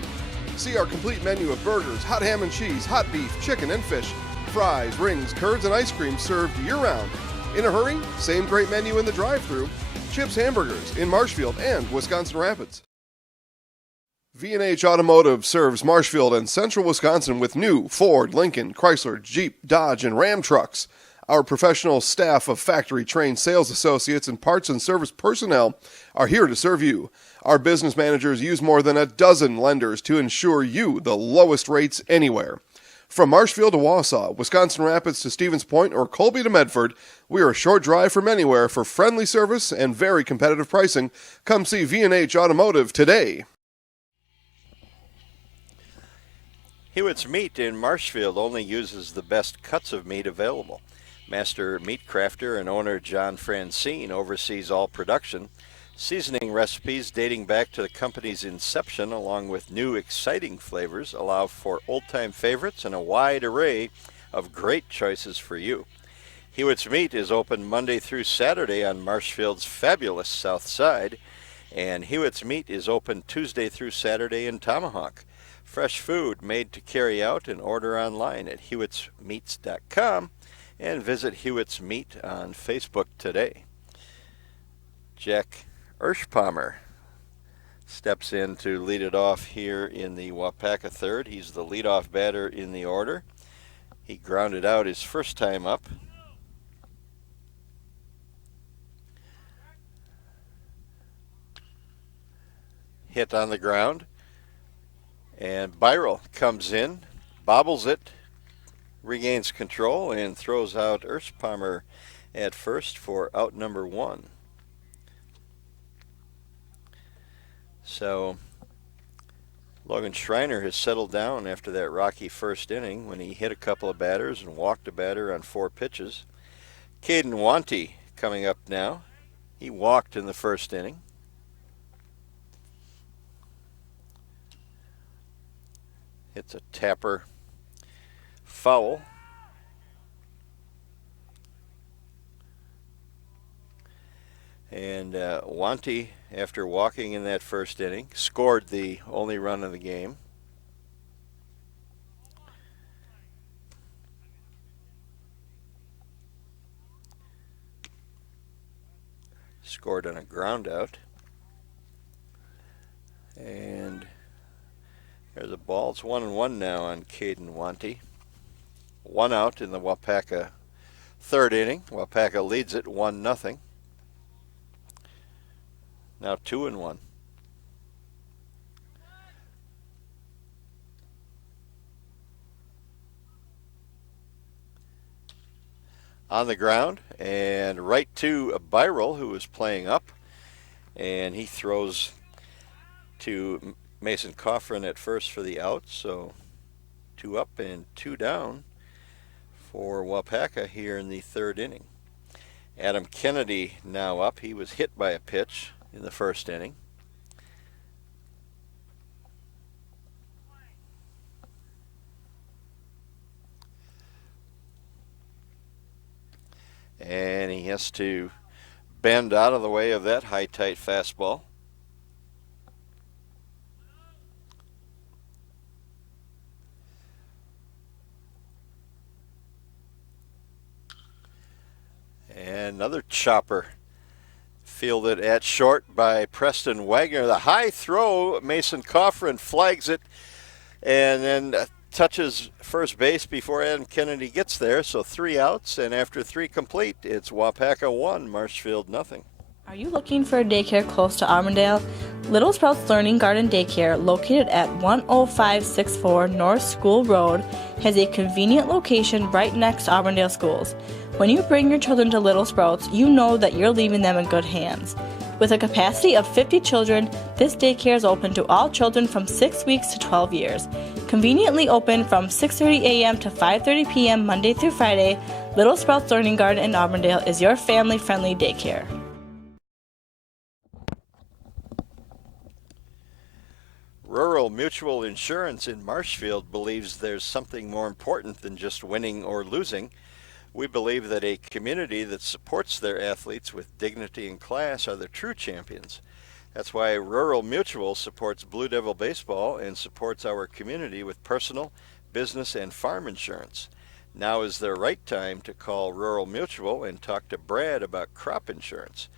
See our complete menu of burgers, hot ham and cheese, hot beef, chicken and fish, fries, rings, curds, and ice cream served year-round. In a hurry? Same great menu in the drive-thru. Chips Hamburgers in Marshfield and Wisconsin Rapids. V&H Automotive serves Marshfield and central Wisconsin with new Ford, Lincoln, Chrysler, Jeep, Dodge, and Ram trucks. Our professional staff of factory-trained sales associates and parts and service personnel are here to serve you. Our business managers use more than a dozen lenders to ensure you the lowest rates anywhere. From Marshfield to Wausau, Wisconsin Rapids to Stevens Point, or Colby to Medford, we are a short drive from anywhere for friendly service and very competitive pricing. Come see V&H Automotive today. Hewitt's Meat in Marshfield only uses the best cuts of meat available. Master meat crafter and owner John Francine oversees all production. Seasoning recipes dating back to the company's inception, along with new exciting flavors, allow for old-time favorites and a wide array of great choices for you. Hewitt's Meat is open Monday through Saturday on Marshfield's fabulous south side, and Hewitt's Meat is open Tuesday through Saturday in Tomahawk. Fresh food made to carry out and order online at hewittsmeats.com, and visit Hewitt's Meat on Facebook today. Jack Ershpalmer steps in to lead it off here in the Wapaka 3rd. He's the leadoff batter in the order. He grounded out his first time up. Hit on the ground. And Byrel comes in, bobbles it, regains control, and throws out Ershpalmer at first for out number 1. So Logan Schreiner has settled down after that rocky first inning when he hit a couple of batters and walked a batter on 4 pitches. Caden Wanty coming up now. He walked in the first inning. It's a tapper foul. And Wanty, after walking in that first inning, scored the only run of the game. Scored on a ground out. And there's a ball. It's 1-1 now on Caden Wanty. 1 out in the Wapaka third inning. Wapaka leads it 1-0. Now 2-1. On the ground and right to Byral, who is playing up, and he throws to Mason Coffrin at first for the out. So 2 up and 2 down for Wapaka here in the third inning. Adam Kennedy now up. He was hit by a pitch in the first inning. And he has to bend out of the way of that high tight fastball. And another chopper fielded at short by Preston Wagner. The high throw, Mason Coffrin flags it and then touches first base before Adam Kennedy gets there. So 3 outs, and after 3 complete, it's Wapaka 1, Marshfield nothing. Are you looking for a daycare close to Armandale? Little Sprouts Learning Garden Daycare, located at 10564 North School Road, has a convenient location right next to Armandale schools. When you bring your children to Little Sprouts, you know that you're leaving them in good hands. With a capacity of 50 children, this daycare is open to all children from 6 weeks to 12 years. Conveniently open from 6:30 a.m. to 5:30 p.m. Monday through Friday, Little Sprouts Learning Garden in Auburndale is your family-friendly daycare. Rural Mutual Insurance in Marshfield believes there's something more important than just winning or losing. We believe that a community that supports their athletes with dignity and class are the true champions. That's why Rural Mutual supports Blue Devil baseball and supports our community with personal, business, and farm insurance. Now is the right time to call Rural Mutual and talk to Brad about crop insurance.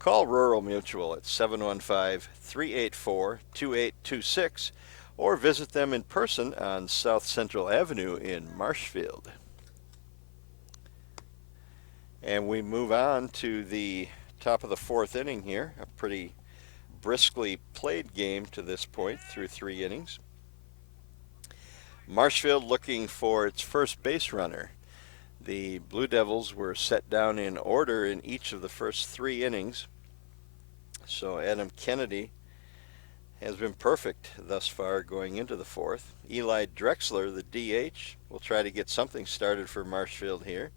Call Rural Mutual at 715-384-2826 or visit them in person on South Central Avenue in Marshfield. And we move on to the top of the 4th inning here. A pretty briskly played game to this point through 3 innings. Marshfield looking for its first base runner. The Blue Devils were set down in order in each of the first 3 innings. So Adam Kennedy has been perfect thus far going into the 4th. Eli Drexler, the DH, will try to get something started for Marshfield here.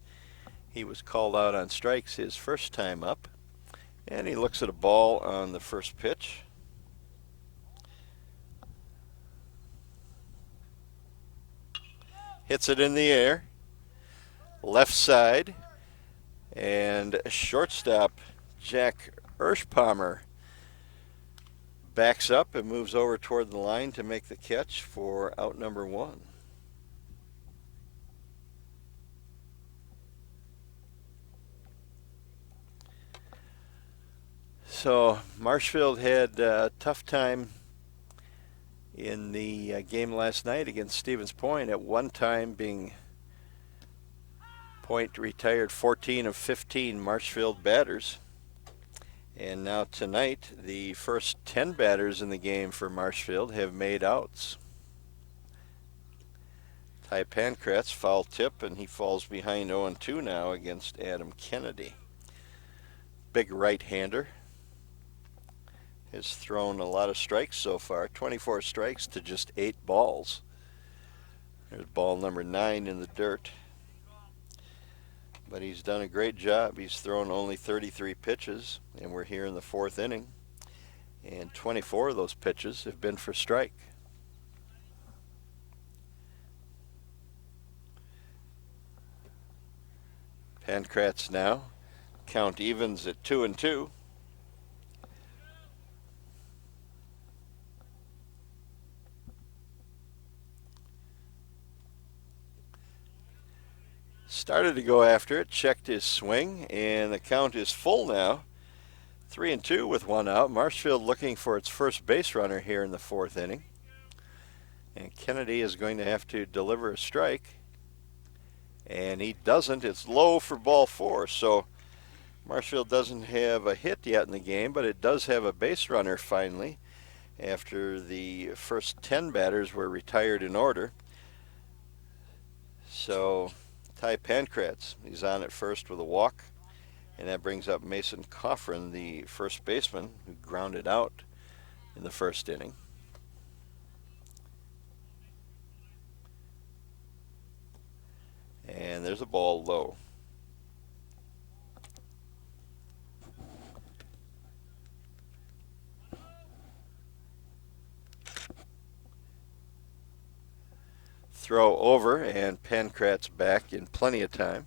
He was called out on strikes his first time up. And he looks at a ball on the first pitch. Hits it in the air. Left side. And shortstop Jack Ershpalmer backs up and moves over toward the line to make the catch for out number 1. So Marshfield had a tough time in the game last night against Stevens Point, at one time being Point retired 14 of 15 Marshfield batters. And now tonight, the first 10 batters in the game for Marshfield have made outs. Ty Pankratz foul tip, and he falls behind 0-2 now against Adam Kennedy. Big right-hander. Has thrown a lot of strikes so far, 24 strikes to just 8 balls. There's ball number 9 in the dirt. But he's done a great job. He's thrown only 33 pitches, and we're here in the 4th inning. And 24 of those pitches have been for strike. Pankratz now. Count evens at 2-2. Started to go after it, checked his swing, and the count is full now. 3-2 with one out. Marshfield looking for its first base runner here in the fourth inning. And Kennedy is going to have to deliver a strike. And he doesn't. It's low for ball 4. So Marshfield doesn't have a hit yet in the game, but it does have a base runner finally after the first 10 batters were retired in order. So Ty Pancratz, he's on at first with a walk. And that brings up Mason Coffrin, the first baseman, who grounded out in the first inning. And there's a ball low. Throw over, and Pancratz back in plenty of time.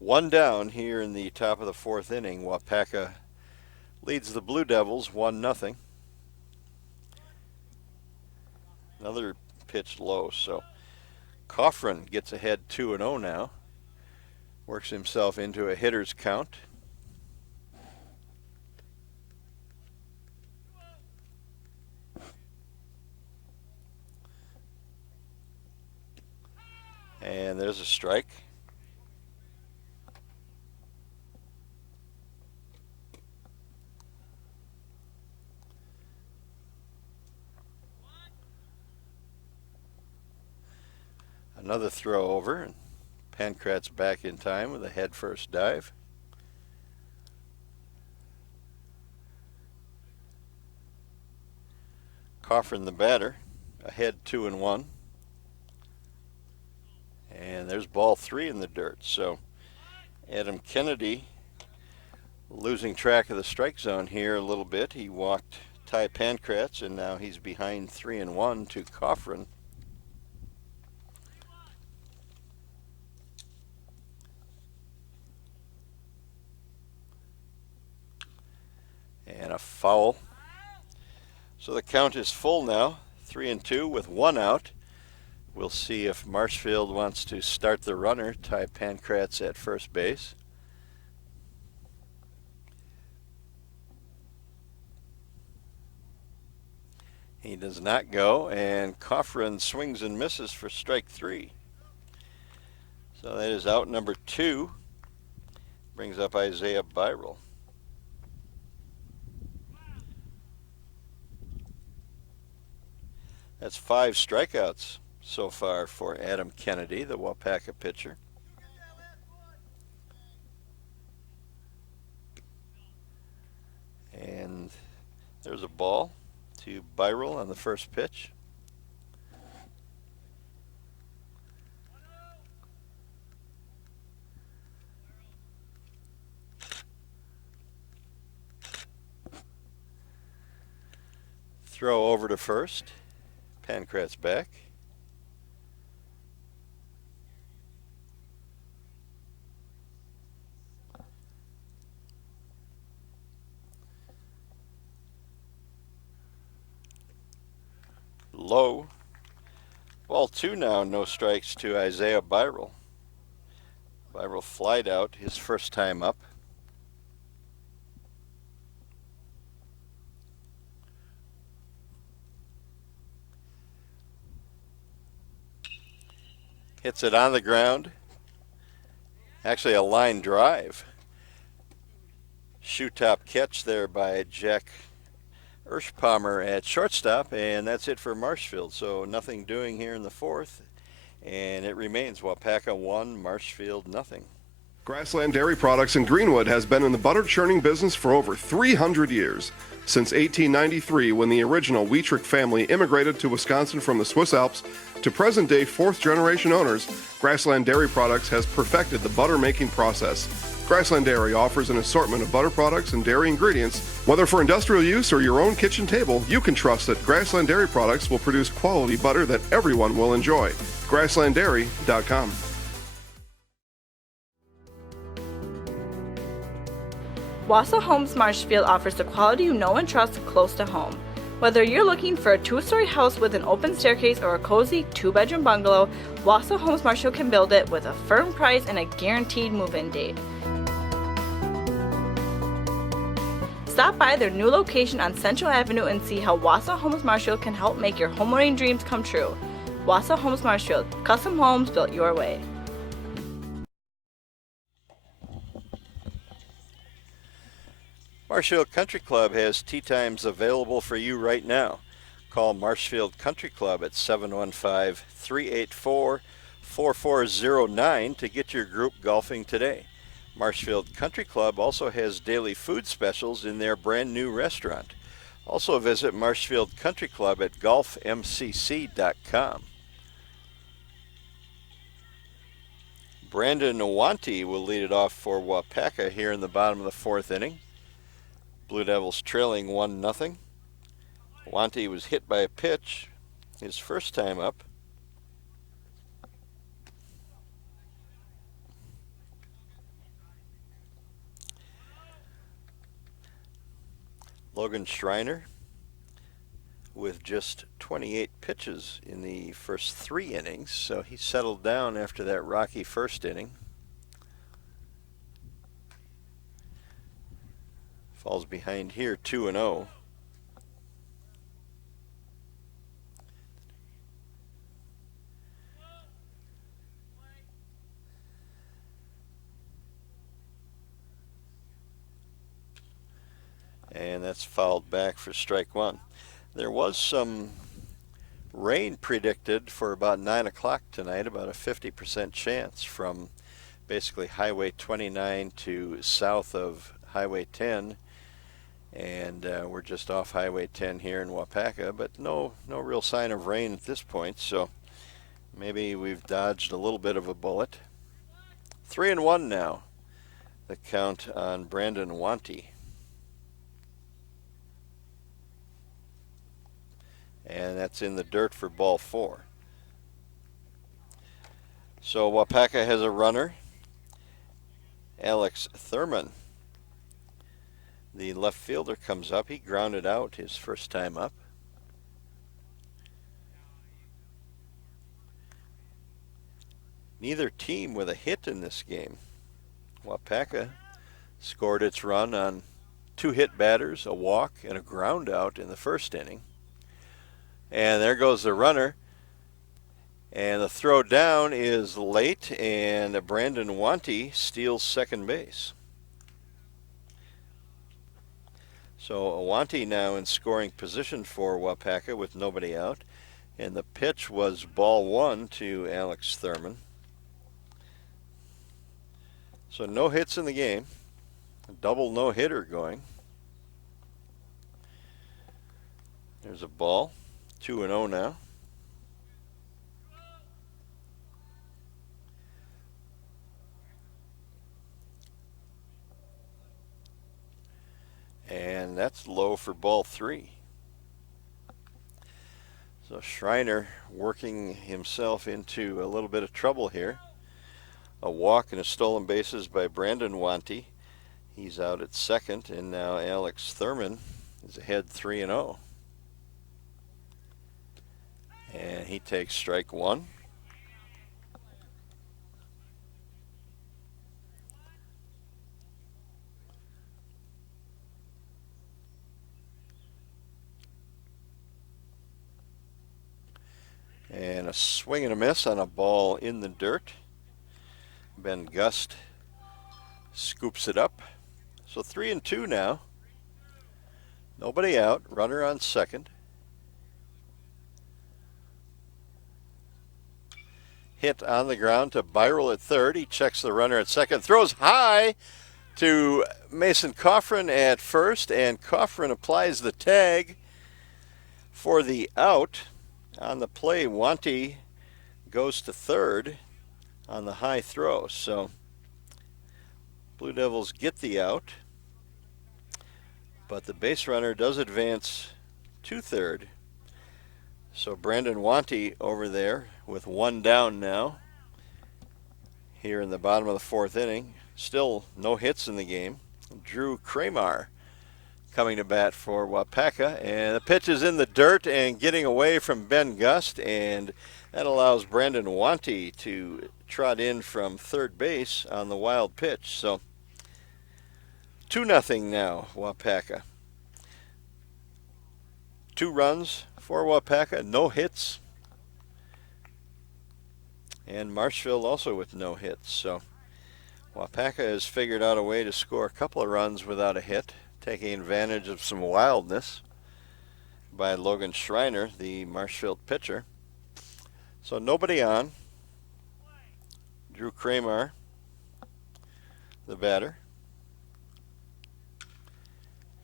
One down here in the top of the fourth inning. Wapaka leads the Blue Devils 1-0. Another pitch low, so Coffrin gets ahead 2-0 now. Works himself into a hitter's count. And there's a strike. Another throw over, and Pancratz back in time with a head first dive. Coffrin the batter, ahead 2-1. And there's ball 3 in the dirt. So Adam Kennedy losing track of the strike zone here a little bit. He walked Ty Pancratz, and now he's behind 3-1 to Coffrin. And a foul. So the count is full now, 3-2 with one out. We'll see if Marshfield wants to start the runner, Ty Pancratz at first base. He does not go, and Coffrin swings and misses for strike 3. So that is out number 2. Brings up Isaiah Byrell. That's 5 strikeouts so far for Adam Kennedy, the Wapaka pitcher. And there's a ball to Byrell on the first pitch. Throw over to first. Pancratz back. Low. Ball 2 now, no strikes to Isaiah Byrell. Byrell flied out his first time up. Hits it on the ground. Actually a line drive. Shoe top catch there by Jack Ershpalmer at shortstop, and that's it for Marshfield. So nothing doing here in the fourth, and it remains Wapaka 1, Marshfield nothing. Grassland Dairy Products in Greenwood has been in the butter churning business for over 300 years. Since 1893, when the original Wietrich family immigrated to Wisconsin from the Swiss Alps, to present-day fourth-generation owners, Grassland Dairy Products has perfected the butter-making process. Grassland Dairy offers an assortment of butter products and dairy ingredients. Whether for industrial use or your own kitchen table, you can trust that Grassland Dairy Products will produce quality butter that everyone will enjoy. GrasslandDairy.com. Wausau Homes Marshfield offers the quality you know and trust close to home. Whether you're looking for a 2-story house with an open staircase or a cozy 2-bedroom bungalow, Wausau Homes Marshfield can build it with a firm price and a guaranteed move-in date. Stop by their new location on Central Avenue and see how Wausau Homes Marshfield can help make your homeowning dreams come true. Wausau Homes Marshfield, custom homes built your way. Marshfield Country Club has tee times available for you right now. Call Marshfield Country Club at 715-384-4409 to get your group golfing today. Marshfield Country Club also has daily food specials in their brand new restaurant. Also visit Marshfield Country Club at golfmcc.com. Brandon Wanty will lead it off for Wapaka here in the bottom of the fourth inning. Blue Devils trailing 1-0. Wanty was hit by a pitch his first time up. Logan Schreiner with just 28 pitches in the first 3 innings, so he settled down after that rocky first inning. Falls behind here 2-0. And that's fouled back for strike one. There was some rain predicted for about 9 o'clock tonight, about a 50% chance from basically Highway 29 to south of Highway 10. And we're just off Highway 10 here in Wapaka, but no real sign of rain at this point, so maybe we've dodged a little bit of a bullet. 3-1 now, the count on Brandon Wanty. And that's in the dirt for ball 4. So Wapaka has a runner, Alex Thurman. The left fielder comes up. He grounded out his first time up. Neither team with a hit in this game. Wapaka scored its run on 2 hit batters, a walk, and a ground out in the first inning. And there goes the runner. And the throw down is late, and Brandon Wanty steals second base. So Wanty now in scoring position for Wapaka with nobody out. And the pitch was ball 1 to Alex Thurman. So no hits in the game. A double no-hitter going. There's a ball. 2-0 now. And that's low for ball 3. So Schreiner working himself into a little bit of trouble here. A walk and a stolen bases by Brandon Wanty. He's out at second, and now Alex Thurman is ahead 3-0. And he takes strike 1. And a swing and a miss on a ball in the dirt. Ben Gust scoops it up. So 3-2 now. Nobody out. Runner on second. Hit on the ground to Byrel at third. He checks the runner at second. Throws high to Mason Coffrin at first. And Coffrin applies the tag for the out. On the play, Wanty goes to third on the high throw. So Blue Devils get the out. But the base runner does advance to third. So Brandon Wanty over there with 1 down now. Here in the bottom of the 4th inning. Still no hits in the game. Drew Kramer coming to bat for Wapaka. And the pitch is in the dirt and getting away from Ben Gust. And that allows Brandon Wanty to trot in from third base on the wild pitch. So 2-0 now, Wapaka. 2 runs for Wapaka, no hits. And Marshfield also with no hits. So Wapaka has figured out a way to score a couple of runs without a hit, taking advantage of some wildness by Logan Schreiner, the Marshfield pitcher. So nobody on. Drew Kramer, the batter,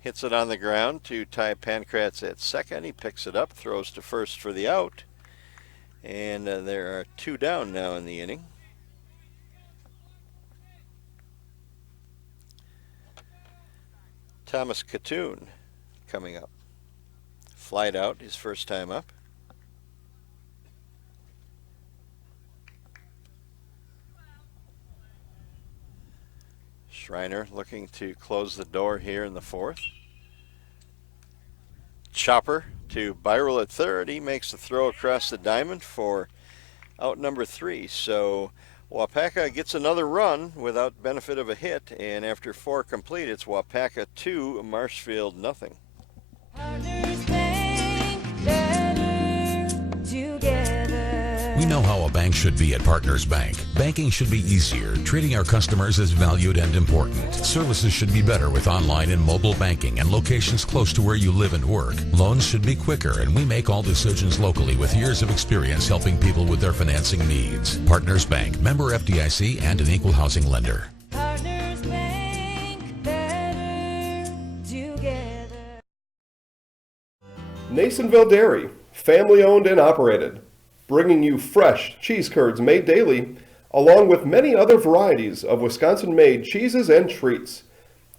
hits it on the ground to Ty Pankratz at second. He picks it up, throws to first for the out. And there are 2 down now in the inning. Thomas Katoon coming up. Flied out his first time up. Schreiner looking to close the door here in the 4th. Chopper to Byrel at third. He makes the throw across the diamond for out number 3. So Wapaka gets another run without benefit of a hit, and after 4 complete, it's Wapaka 2, Marshfield nothing. Partners Bank, better together. We know how a bank should be at Partners Bank. Banking should be easier, treating our customers as valued and important. Services should be better with online and mobile banking and locations close to where you live and work. Loans should be quicker, and we make all decisions locally with years of experience helping people with their financing needs. Partners Bank, member FDIC, and an equal housing lender. Partners Bank, better together. Nasonville Dairy, family owned and operated, bringing you fresh cheese curds made daily, along with many other varieties of Wisconsin-made cheeses and treats.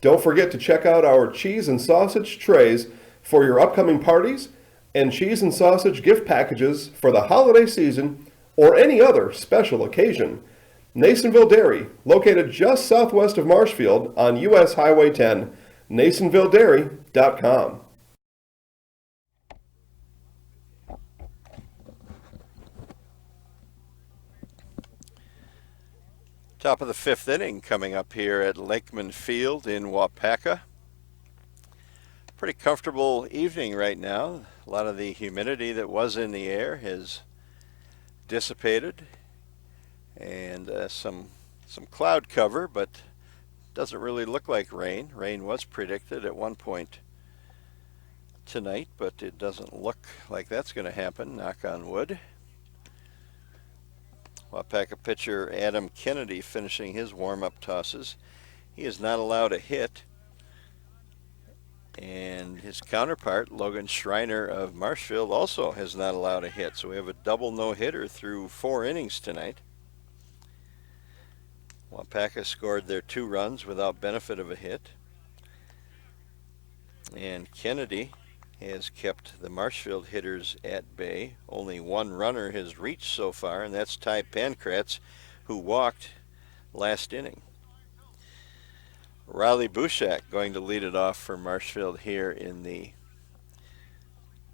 Don't forget to check out our cheese and sausage trays for your upcoming parties and cheese and sausage gift packages for the holiday season or any other special occasion. Nasonville Dairy, located just southwest of Marshfield on US Highway 10, nasonvilledairy.com. Top of the 5th inning coming up here at Lakeman Field in Wapaka. Pretty comfortable evening right now. A lot of the humidity that was in the air has dissipated, and some cloud cover, but doesn't really look like rain. Rain was predicted at one point tonight, but it doesn't look like that's going to happen, knock on wood. Wapaka pitcher Adam Kennedy finishing his warm-up tosses. He is not allowed a hit. And his counterpart, Logan Schreiner of Marshfield, also has not allowed a hit. So we have a double no-hitter through 4 innings tonight. Wapaka scored their 2 runs without benefit of a hit. And Kennedy has kept the Marshfield hitters at bay. Only 1 runner has reached so far, and that's Ty Pankratz, who walked last inning. Riley Bushak going to lead it off for Marshfield here in the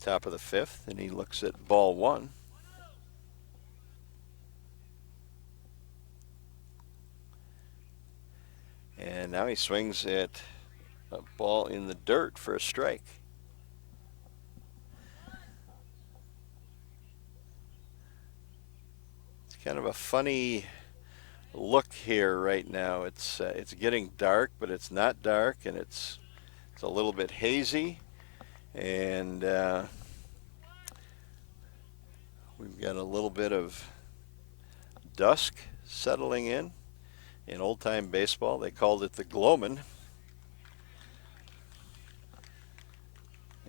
top of the 5th, and he looks at ball 1. And now he swings at a ball in the dirt for a strike. Kind of a funny look here right now. It's getting dark, but it's not dark, and it's a little bit hazy, and we've got a little bit of dusk settling in. In old-time baseball, they called it the gloaming.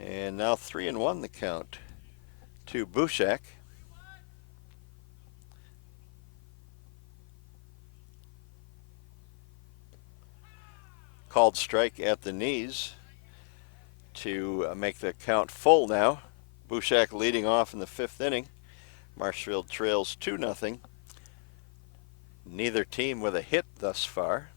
And now 3-1 the count to Bushak. Called strike at the knees to make the count full now. Bushak leading off in the 5th inning. Marshfield trails 2-0. Neither team with a hit thus far.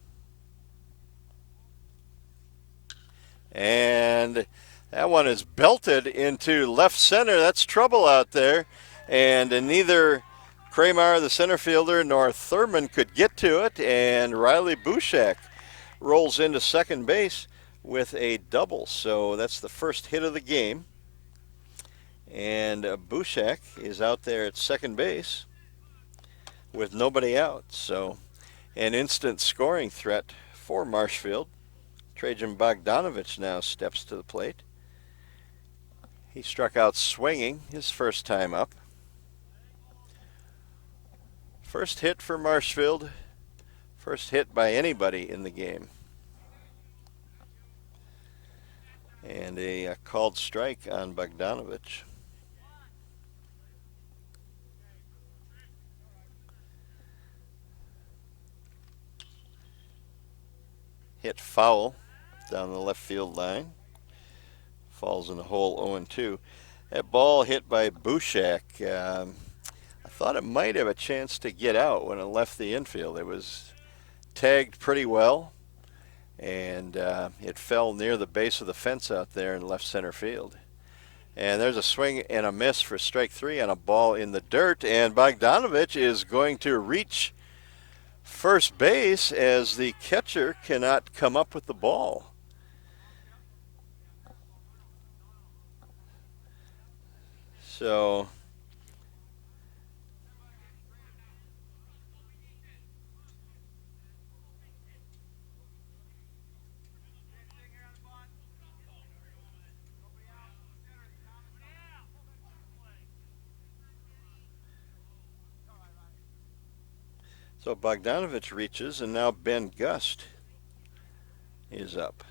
And that one is belted into left center. That's trouble out there. And neither Kramer, the center fielder, nor Thurman could get to it. And Riley Bushak rolls into second base with a double. So that's the first hit of the game. And Bushak is out there at second base with nobody out. So an instant scoring threat for Marshfield. Trajan Bogdanovich now steps to the plate. He struck out swinging his first time up. First hit for Marshfield. First hit by anybody in the game. And a called strike on Bogdanovich. Hit foul down the left field line. Falls in the hole 0-2. That ball hit by Bushak. I thought it might have a chance to get out when it left the infield. It was tagged pretty well, and it fell near the base of the fence out there in left center field. And there's a swing and a miss for strike 3 on a ball in the dirt, and Bogdanovich is going to reach first base as the catcher cannot come up with the ball. So Bogdanovich reaches, and now Ben Gust is up.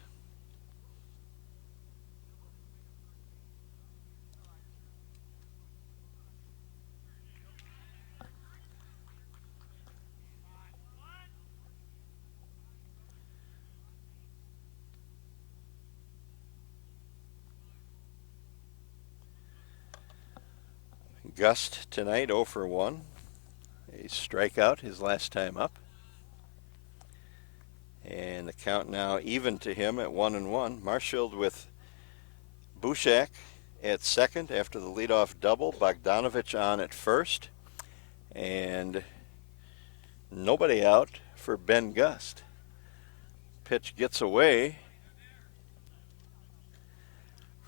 Gust tonight 0 for 1. A strikeout his last time up. And the count now even to him at 1-1. Marshfield with Bushak at second after the leadoff double. Bogdanovich on at first. And nobody out for Ben Gust. Pitch gets away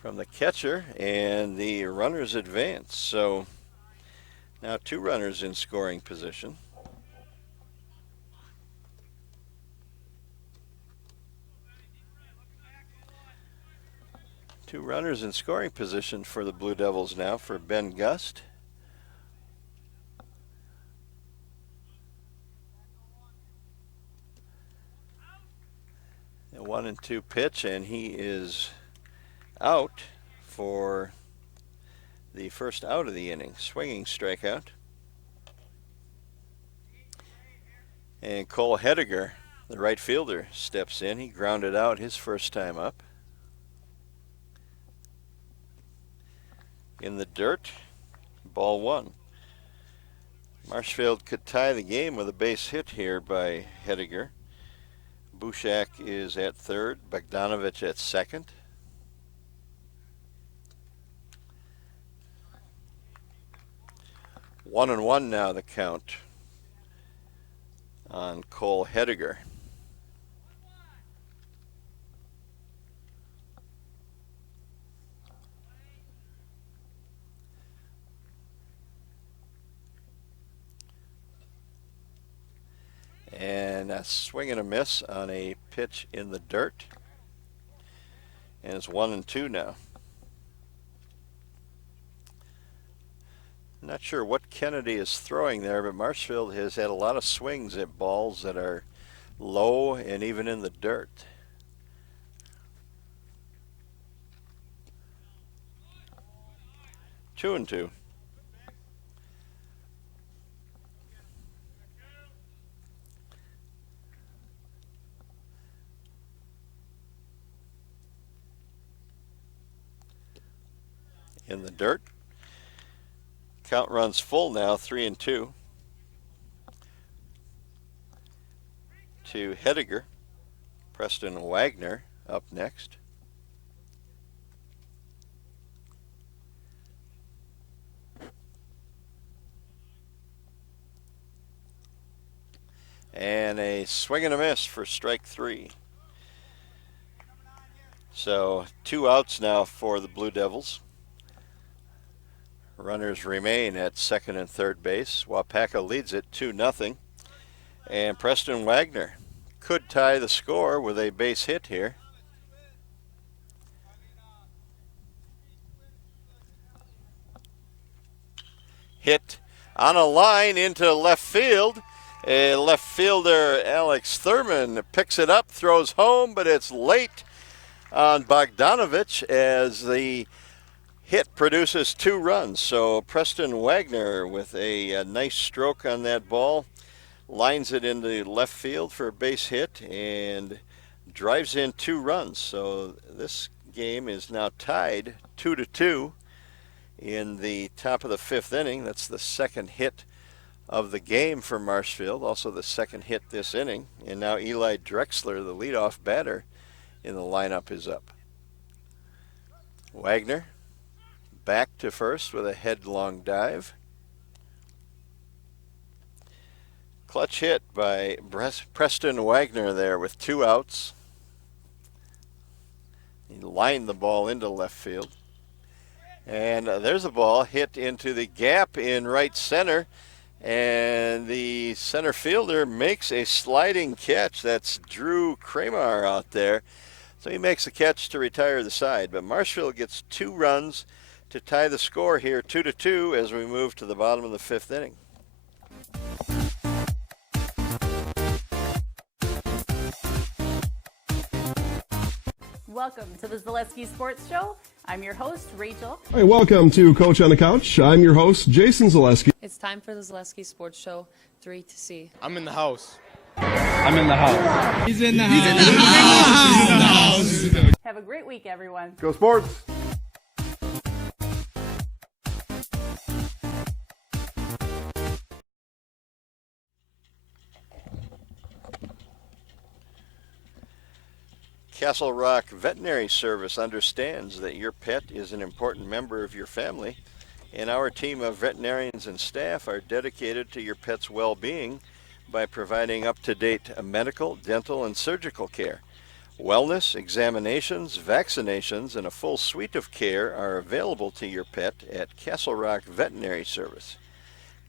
from the catcher, and the runners advance. So now 2 runners in scoring position. Two runners in scoring position for the Blue Devils now for Ben Gust. A 1-2 pitch, and he is out for the first out of the inning. Swinging strikeout. And Cole Hediger, the right fielder, steps in. He grounded out his first time up. In the dirt, ball 1. Marshfield could tie the game with a base hit here by Hediger. Bushak is at third, Bogdanovich at second. 1-1 now the count on Cole Hediger. And a swing and a miss on a pitch in the dirt. And it's 1-2 now. Not sure what Kennedy is throwing there, but Marshfield has had a lot of swings at balls that are low and even in the dirt. 2-2. In the dirt. Count runs full now, 3-2 to Hediger. Preston Wagner up next. And a swing and a miss for strike 3. So 2 outs now for the Blue Devils. Runners remain at second and third base. Wapaka leads it 2-0. And Preston Wagner could tie the score with a base hit here. Hit on a line into left field. Left fielder Alex Thurman picks it up, throws home, but it's late on Bogdanovich as the hit produces 2 runs. So Preston Wagner with a nice stroke on that ball lines it into left field for a base hit and drives in 2 runs. So this game is now tied 2-2 in the top of the 5th inning. That's the second hit of the game for Marshfield, also the second hit this inning. And now Eli Drexler, the leadoff batter in the lineup, is up. Wagner back to first with a headlong dive. Clutch hit by Preston Wagner there with 2 outs. He lined the ball into left field. And there's a ball hit into the gap in right center. And the center fielder makes a sliding catch. That's Drew Kramer out there. So he makes a catch to retire the side. But Marshfield gets 2 runs to tie the score here, 2-2, as we move to the bottom of the 5th inning. Welcome to the Zaleski Sports Show. I'm your host, Rachel. Hey, welcome to Coach on the Couch. I'm your host, Jason Zaleski. It's time for the Zaleski Sports Show 3 to C. I'm in the house. I'm in the house. He's in the house. Have a great week, everyone. Go Sports! Castle Rock Veterinary Service understands that your pet is an important member of your family, and our team of veterinarians and staff are dedicated to your pet's well-being by providing up-to-date medical, dental, and surgical care. Wellness, examinations, vaccinations, and a full suite of care are available to your pet at Castle Rock Veterinary Service.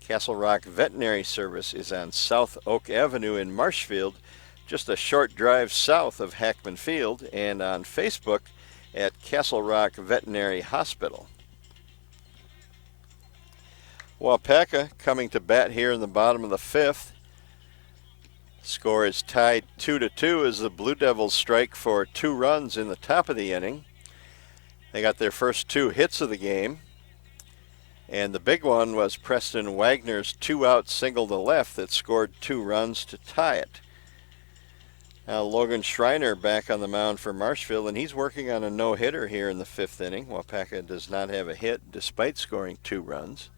Castle Rock Veterinary Service is on South Oak Avenue in Marshfield, just a short drive south of Hackman Field, and on Facebook at Castle Rock Veterinary Hospital. Wapaka coming to bat here in the bottom of the 5th. Score is tied 2-2 as the Blue Devils strike for 2 runs in the top of the inning. They got their first 2 hits of the game, and the big one was Preston Wagner's 2-out single to left that scored 2 runs to tie it. Now Logan Schreiner back on the mound for Marshfield, and he's working on a no-hitter here in the 5th inning. Wapaka does not have a hit despite scoring 2 runs.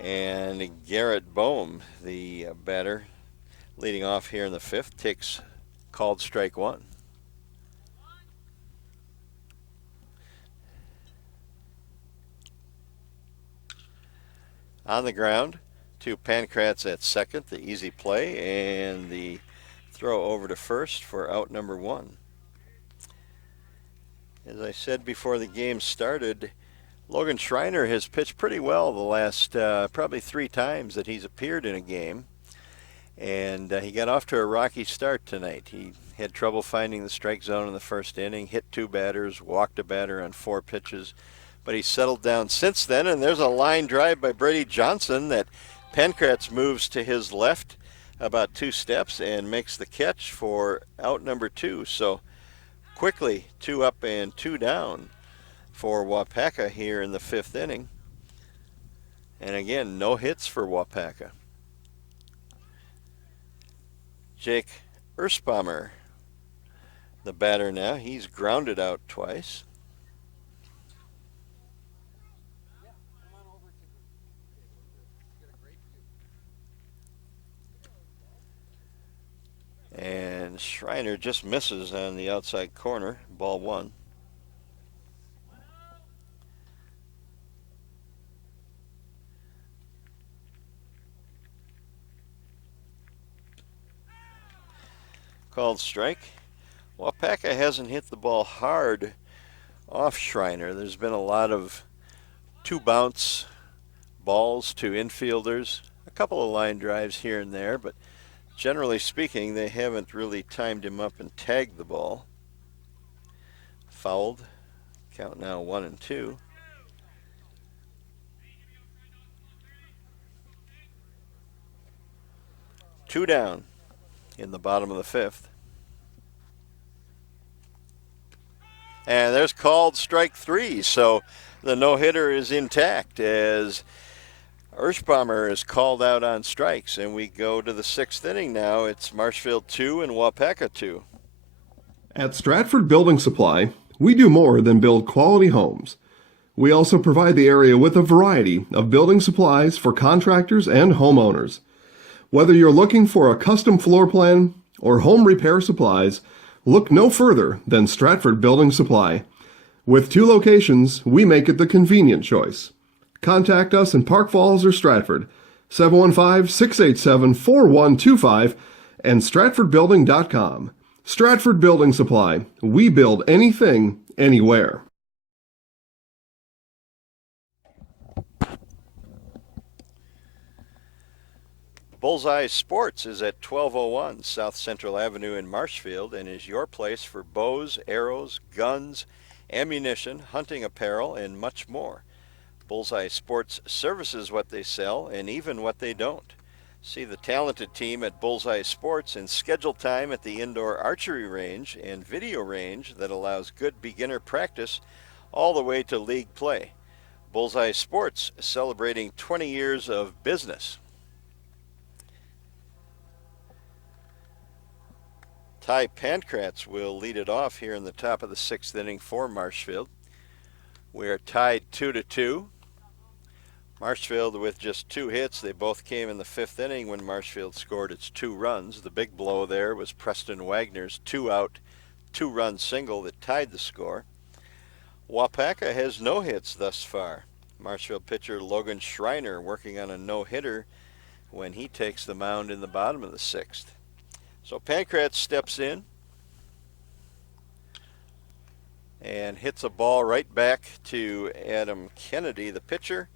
And Garrett Boehm, the batter, leading off here in the 5th, takes called strike 1. On the ground, to Pancratz at second, the easy play, and the throw over to first for out number 1. As I said before the game started, Logan Schreiner has pitched pretty well the last probably 3 times that he's appeared in a game. And he got off to a rocky start tonight. He had trouble finding the strike zone in the first inning, hit 2 batters, walked a batter on 4 pitches. But he's settled down since then, and there's a line drive by Brady Johnson that Pancratz moves to his left about 2 steps and makes the catch for out number 2. So quickly 2 up and 2 down for Wapaka here in the 5th inning. And again, no hits for Wapaka. Jake Ersbaumer, the batter now. He's grounded out twice. And Schreiner just misses on the outside corner, ball 1. Called strike. Wapaka hasn't hit the ball hard off Schreiner. There's been a lot of 2 bounce balls to infielders, a couple of line drives here and there, but generally speaking, they haven't really timed him up and tagged the ball. Fouled. Count now 1-2. Two down in the bottom of the 5th. And there's called strike 3, so the no-hitter is intact as Urshbommer is called out on strikes, and we go to the 6th inning now. It's Marshfield 2 and Waupaca 2. At Stratford Building Supply, we do more than build quality homes. We also provide the area with a variety of building supplies for contractors and homeowners. Whether you're looking for a custom floor plan or home repair supplies, look no further than Stratford Building Supply. With 2 locations, we make it the convenient choice. Contact us in Park Falls or Stratford, 715-687-4125 and stratfordbuilding.com. Stratford Building Supply. We build anything, anywhere. Bullseye Sports is at 1201 South Central Avenue in Marshfield and is your place for bows, arrows, guns, ammunition, hunting apparel, and much more. Bullseye Sports services what they sell and even what they don't. See the talented team at Bullseye Sports and schedule time at the indoor archery range and video range that allows good beginner practice all the way to league play. Bullseye Sports celebrating 20 years of business. Ty Pankratz will lead it off here in the top of the 6th inning for Marshfield. We are tied 2-2. Marshfield with just 2 hits. They both came in the 5th inning when Marshfield scored its 2 runs. The big blow there was Preston Wagner's 2-out, 2-run single that tied the score. Waupaca has no hits thus far. Marshfield pitcher Logan Schreiner working on a no-hitter when he takes the mound in the bottom of the 6th. So Pankratz steps in and hits a ball right back to Adam Kennedy, the pitcher,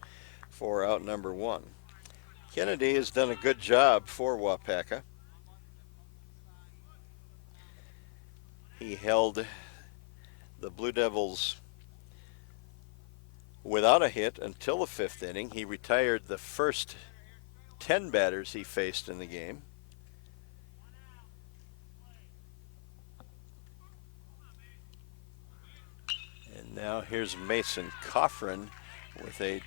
for out number 1. Kennedy has done a good job for Waupaca. He held the Blue Devils without a hit until the 5th inning. He retired the first 10 batters he faced in the game. Now here's Mason Coffrin with a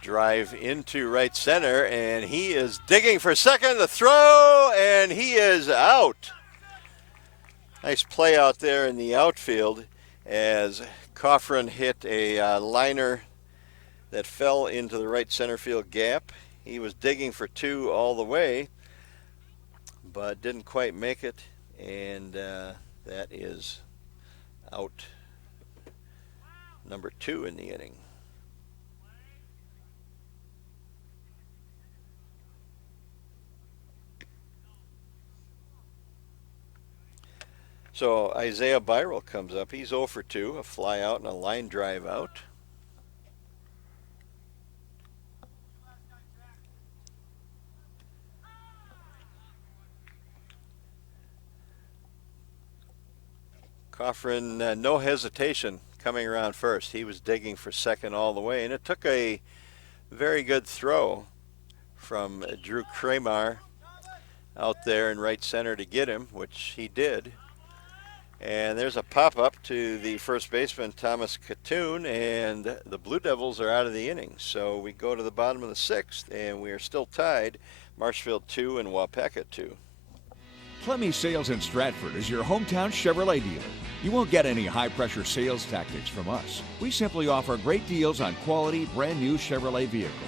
drive into right center, and he is digging for second, the throw, and he is out. Nice play out there in the outfield as Coffrin hit a liner that fell into the right center field gap. He was digging for 2 all the way, but didn't quite make it, and that is out. Number 2 in the inning. So Isaiah Byrel comes up. He's 0 for 2, a fly out and a line drive out. Coffrin, no hesitation coming around first. He was digging for second all the way, and it took a very good throw from Drew Kramer out there in right center to get him, which he did. And there's a pop-up to the first baseman, Thomas Katoon, and the Blue Devils are out of the inning. So we go to the bottom of the 6th, and we are still tied, Marshfield 2 and Waupaca 2. Clemmy Sales in Stratford is your hometown Chevrolet dealer. You won't get any high-pressure sales tactics from us. We simply offer great deals on quality, brand-new Chevrolet vehicles.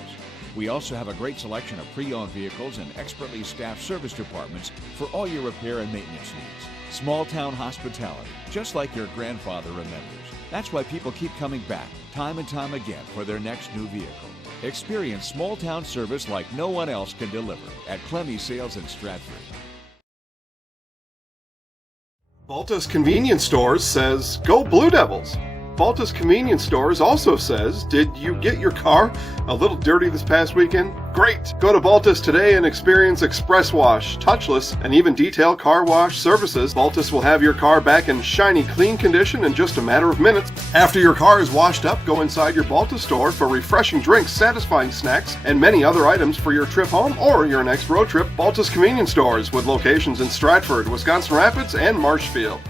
We also have a great selection of pre-owned vehicles and expertly staffed service departments for all your repair and maintenance needs. Small-town hospitality, just like your grandfather remembers. That's why people keep coming back, time and time again, for their next new vehicle. Experience small-town service like no one else can deliver at Clemmy Sales in Stratford. Balta's Convenience Stores says, "Go Blue Devils!" Baltus Convenience Stores also says, did you get your car a little dirty this past weekend? Great! Go to Baltus today and experience express wash, touchless, and even detailed car wash services. Baltus will have your car back in shiny, clean condition in just a matter of minutes. After your car is washed up, go inside your Baltus store for refreshing drinks, satisfying snacks, and many other items for your trip home or your next road trip. Baltus Convenience Stores with locations in Stratford, Wisconsin Rapids, and Marshfield.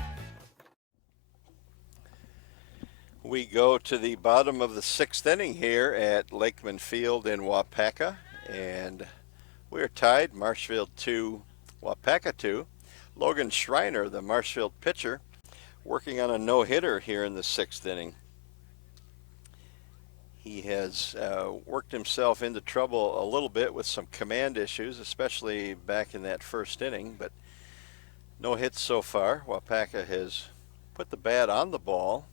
We go to the bottom of the 6th inning here at Lakeman Field in Wapaka, and we're tied, Marshfield 2, Wapaka 2. Logan Schreiner, the Marshfield pitcher, working on a no-hitter here in the 6th inning. He has worked himself into trouble a little bit with some command issues, especially back in that 1st inning, but no hits so far. Wapaka has put the bat on the ball,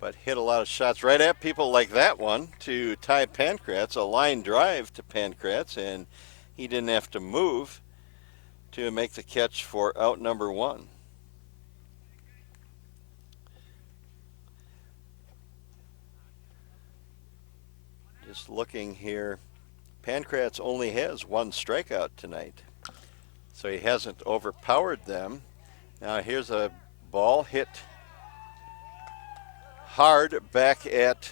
but hit a lot of shots right at people like that one to Ty Pankratz, a line drive to Pankratz, and he didn't have to move to make the catch for out number 1. Just looking here, Pankratz only has 1 strikeout tonight, so he hasn't overpowered them. Now here's a ball hit hard back at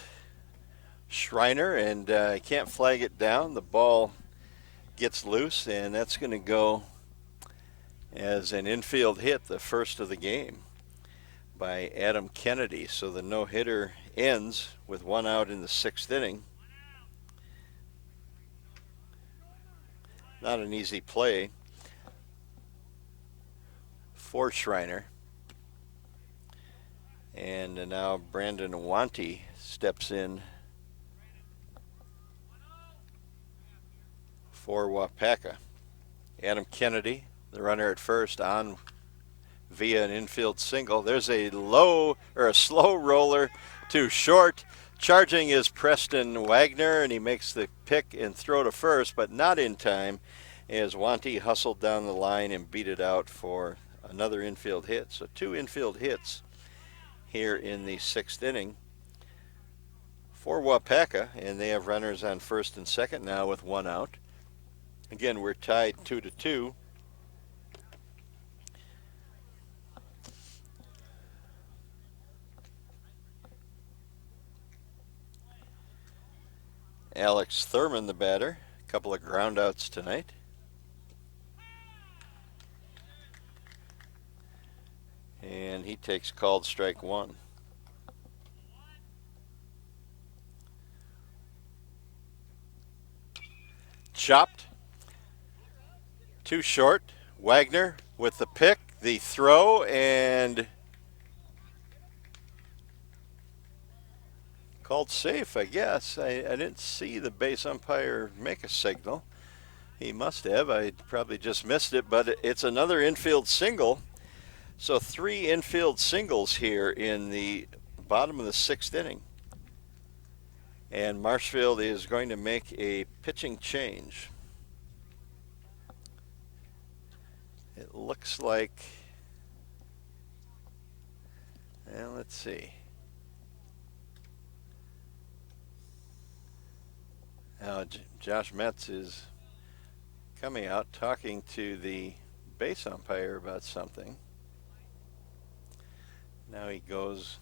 Schreiner, and can't flag it down. The ball gets loose, and that's going to go as an infield hit, the first of the game by Adam Kennedy. So the no-hitter ends with 1 out in the 6th inning. Not an easy play for Schreiner. And now Brandon Wanty steps in for Wapaka. Adam Kennedy, the runner at first, on via an infield single. There's a slow roller to short. Charging is Preston Wagner, and he makes the pick and throw to first, but not in time as Wanty hustled down the line and beat it out for another infield hit. So 2 infield hits here in the 6th inning for Wapaka, and they have runners on first and second now with 1 out. Again, we're tied 2-2. Alex Thurman, the batter, a couple of groundouts tonight. And he takes called strike 1. Chopped. Too short. Wagner with the pick, the throw, and called safe, I guess. I didn't see the base umpire make a signal. He must have. I probably just missed it, but it's another infield single. So 3 infield singles here in the bottom of the 6th inning. And Marshfield is going to make a pitching change. It looks like, well, let's see. Now Josh Metz is coming out talking to the base umpire about something. Now he goes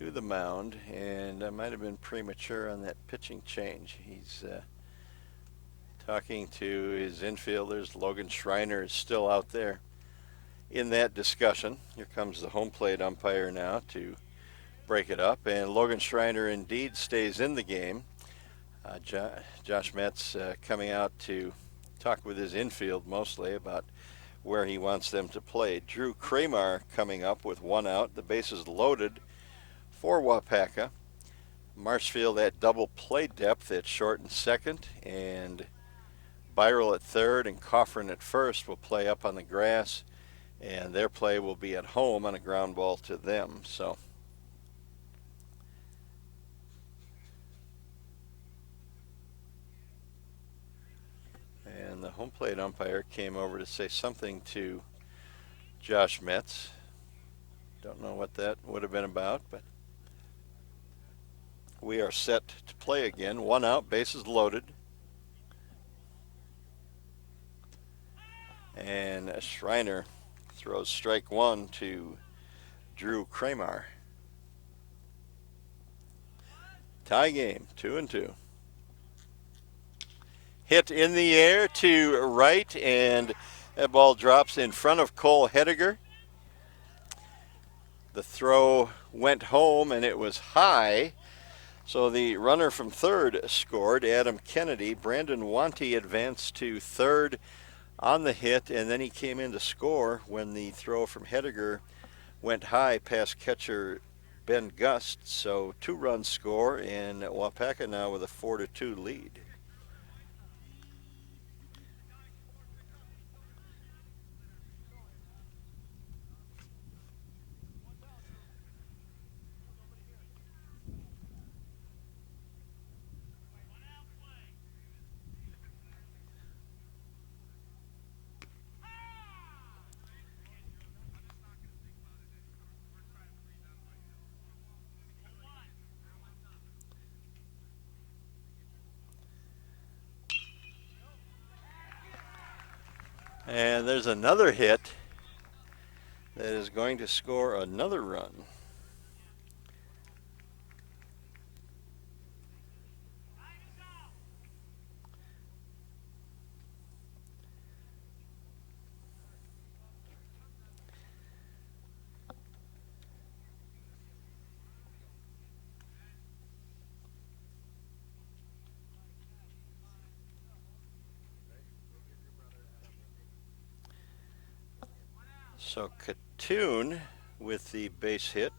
to the mound, and I might have been premature on that pitching change. He's talking to his infielders. Logan Schreiner is still out there in that discussion. Here comes the home plate umpire now to break it up, and Logan Schreiner indeed stays in the game. Josh Metz coming out to talk with his infield mostly about where he wants them to play. Drew Kramer coming up with 1 out. The bases loaded for Wapaka. Marshfield at double play depth at short and second, and Byrell at third and Coffrin at first will play up on the grass, and their play will be at home on a ground ball to them. So and the home plate umpire came over to say something to Josh Metz. Don't know what that would have been about, but we are set to play again. 1 out, bases loaded. And Schreiner throws strike 1 to Drew Kramer. Tie game, 2-2. Hit in the air to right, and that ball drops in front of Cole Hediger. The throw went home, and it was high. So the runner from third scored, Adam Kennedy. Brandon Wanty advanced to third on the hit, and then he came in to score when the throw from Hediger went high past catcher Ben Gust. So 2-run score, and Wapaka now with a 4-2 lead. And there's another hit that is going to score another run. So Katoon with the base hit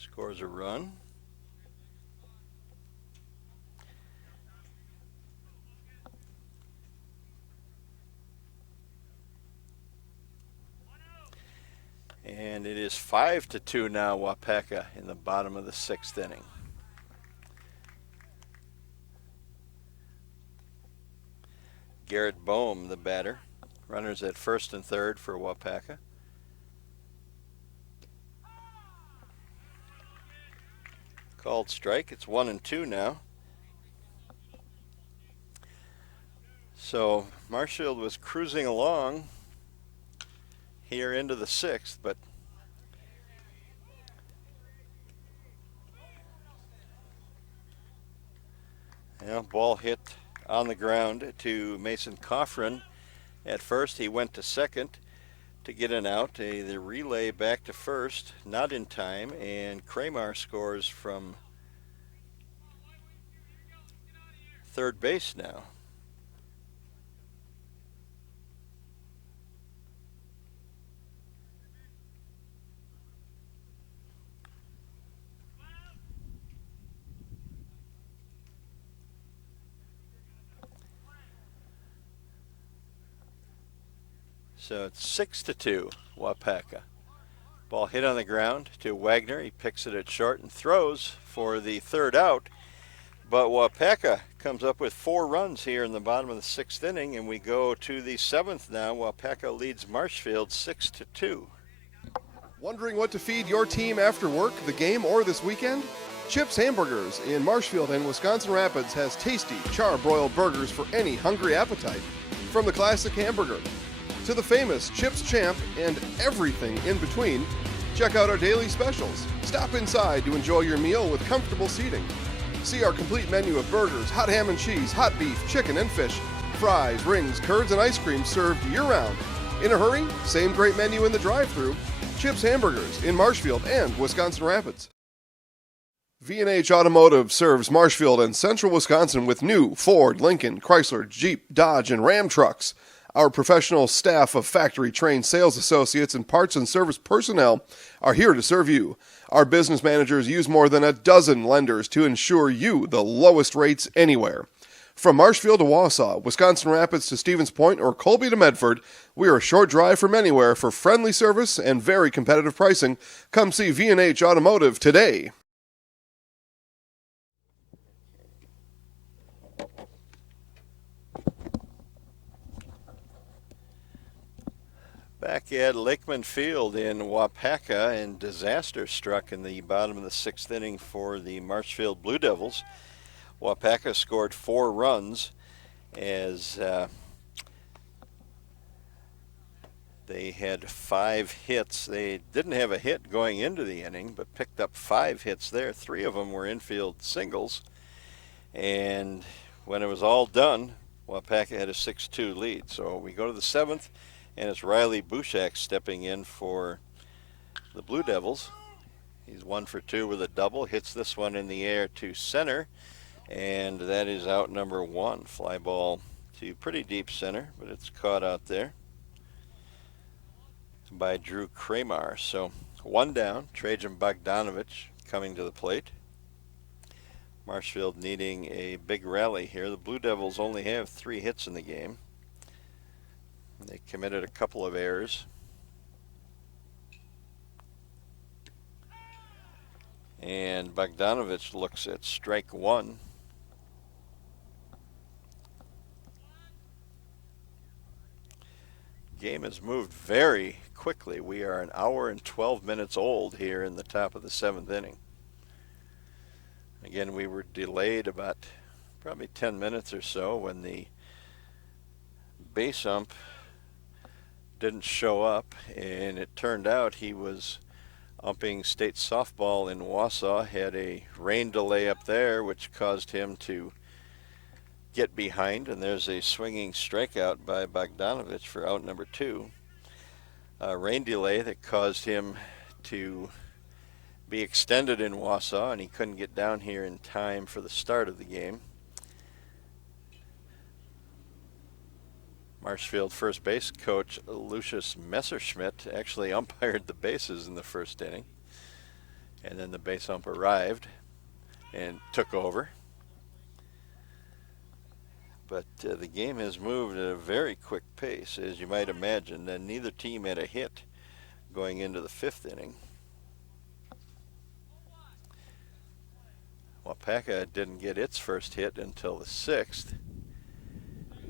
scores a run. And it is 5-2 now, Wapaka in the bottom of the 6th inning. Garrett Boehm, the batter. Runners at first and third for Wapaka. Called strike. It's 1-2 now. So Marshfield was cruising along here into the 6th, but ball hit on the ground to Mason Coffrin. At first, he went to second to get an out. The relay back to first, not in time, and Kramer scores from third base now. So it's 6-2, Wapaka. Ball hit on the ground to Wagner. He picks it at short and throws for the third out. But Wapaka comes up with 4 runs here in the bottom of the 6th inning, and we go to the 7th now. Wapaka leads Marshfield 6-2. Wondering what to feed your team after work, the game, or this weekend? Chips Hamburgers in Marshfield and Wisconsin Rapids has tasty, char-broiled burgers for any hungry appetite. From the classic hamburger to the famous Chips Champ and everything in between, check out our daily specials. Stop inside to enjoy your meal with comfortable seating. See our complete menu of burgers, hot ham and cheese, hot beef, chicken and fish, fries, rings, curds, and ice cream served year-round. In a hurry? Same great menu in the drive-thru. Chips Hamburgers in Marshfield and Wisconsin Rapids. V&H Automotive serves Marshfield and Central Wisconsin with new Ford, Lincoln, Chrysler, Jeep, Dodge, and Ram trucks. Our professional staff of factory-trained sales associates and parts and service personnel are here to serve you. Our business managers use more than a dozen lenders to ensure you the lowest rates anywhere. From Marshfield to Wausau, Wisconsin Rapids to Stevens Point, or Colby to Medford, we are a short drive from anywhere for friendly service and very competitive pricing. Come see V&H Automotive today. Back at Lakeman Field in Wapaka, and disaster struck in the bottom of the 6th inning for the Marshfield Blue Devils. Wapaka scored 4 runs as they had 5 hits. They didn't have a hit going into the inning, but picked up 5 hits there. 3 of them were infield singles. And when it was all done, Wapaka had a 6-2 lead. So we go to the 7th, and it's Riley Bushak stepping in for the Blue Devils. He's 1 for 2 with a double, hits this one in the air to center, and that is out number 1. Fly ball to pretty deep center, but it's caught out there by Drew Kramer. So 1 down, Trajan Bogdanovich coming to the plate. Marshfield needing a big rally here. The Blue Devils only have 3 hits in the game. They committed a couple of errors. And Bogdanovich looks at strike 1. Game has moved very quickly. We are an hour and 12 minutes old here in the top of the 7th inning. Again, we were delayed about probably 10 minutes or so when the base ump didn't show up, and it turned out he was umping state softball in Wausau, had a rain delay up there which caused him to get behind, and there's a swinging strikeout by Bogdanovich for out number 2. A rain delay that caused him to be extended in Wausau, and he couldn't get down here in time for the start of the game. Marshfield first base coach Lucius Messerschmidt actually umpired the bases in the 1st inning, and then the base ump arrived and took over. But the game has moved at a very quick pace, as you might imagine, and neither team had a hit going into the 5th inning. Wapaka didn't get its first hit until the 6th.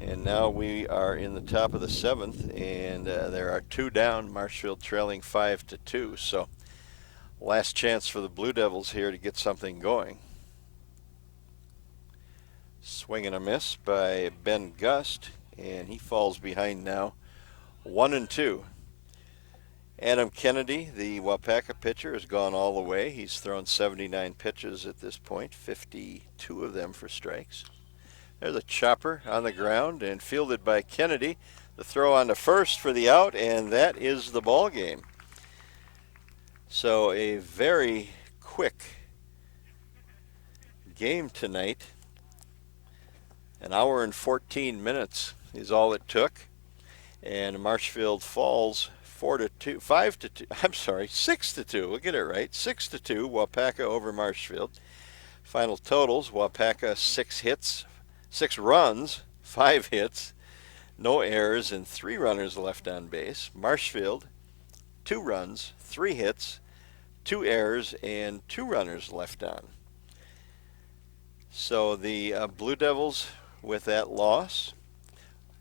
And now we are in the top of the 7th, and there are 2 down, Marshfield trailing 5-2. So last chance for the Blue Devils here to get something going. Swing and a miss by Ben Gust, and he falls behind now 1-2. Adam Kennedy, the Wapaka pitcher, has gone all the way. He's thrown 79 pitches at this point, 52 of them for strikes. There's a chopper on the ground and fielded by Kennedy. The throw on to first for the out, and that is the ball game. So a very quick game tonight. An hour and 14 minutes is all it took, and Marshfield falls 6-2. We'll get it right. 6-2. Wapaka over Marshfield. Final totals: Wapaka 6 runs, 5 hits, no errors, and 3 runners left on base. Marshfield 2 runs, 3 hits, 2 errors, and 2 runners left on. So the Blue Devils, with that loss,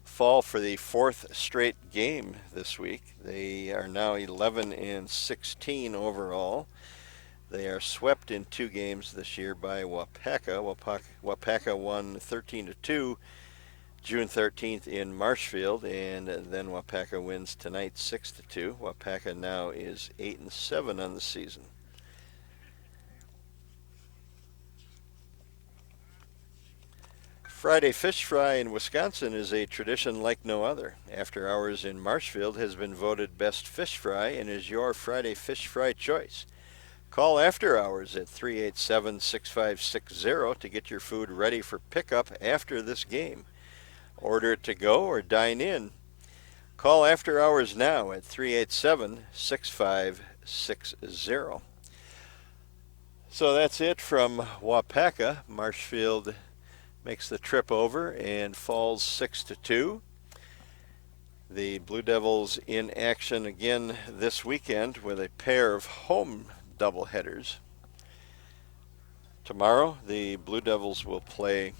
fall for the 4th straight game this week. They are now 11-16 overall. They are swept in 2 games this year by Wapaka. Wapaka won 13-2 June 13th in Marshfield, and then Wapaka wins tonight 6-2. Wapaka now is 8-7 on the season. Friday Fish Fry in Wisconsin is a tradition like no other. After Hours in Marshfield has been voted best fish fry and is your Friday Fish Fry choice. Call After Hours at 387-6560 to get your food ready for pickup after this game. Order it to go or dine in. Call After Hours now at 387-6560. So that's it from Wapaka. Marshfield makes the trip over and falls 6-2. The Blue Devils in action again this weekend with a pair of home doubleheaders. Tomorrow, the Blue Devils will play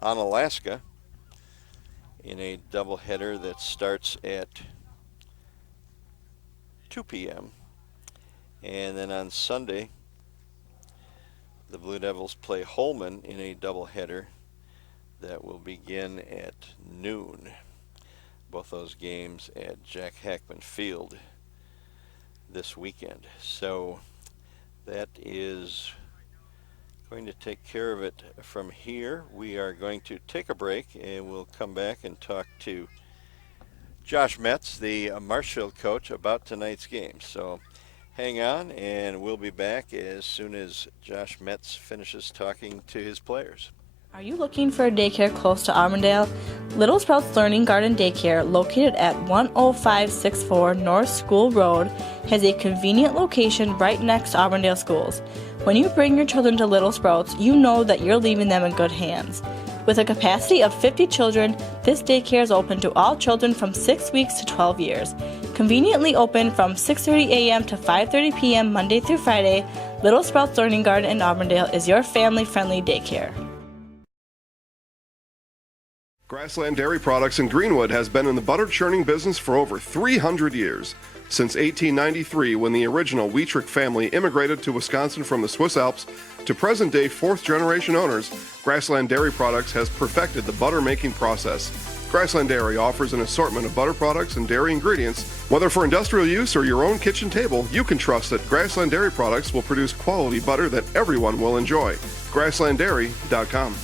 Onalaska in a doubleheader that starts at 2 p.m. And then on Sunday, the Blue Devils play Holman in a doubleheader that will begin at noon. Both those games at Jack Hackman Field this weekend. So that is going to take care of it from here. We are going to take a break, and we'll come back and talk to Josh Metz, the Marshfield coach, about tonight's game. So hang on, and we'll be back as soon as Josh Metz finishes talking to his players. Are you looking for a daycare close to Armandale? Little Sprouts Learning Garden Daycare, located at 10564 North School Road, has a convenient location right next to Armandale schools. When you bring your children to Little Sprouts, you know that you're leaving them in good hands. With a capacity of 50 children, this daycare is open to all children from 6 weeks to 12 years. Conveniently open from 6:30 a.m. to 5:30 p.m. Monday through Friday, Little Sprouts Learning Garden in Armandale is your family-friendly daycare. Grassland Dairy Products in Greenwood has been in the butter churning business for over 300 years. Since 1893, when the original Wietrich family immigrated to Wisconsin from the Swiss Alps, to present-day fourth-generation owners, Grassland Dairy Products has perfected the butter-making process. Grassland Dairy offers an assortment of butter products and dairy ingredients. Whether for industrial use or your own kitchen table, you can trust that Grassland Dairy Products will produce quality butter that everyone will enjoy. GrasslandDairy.com.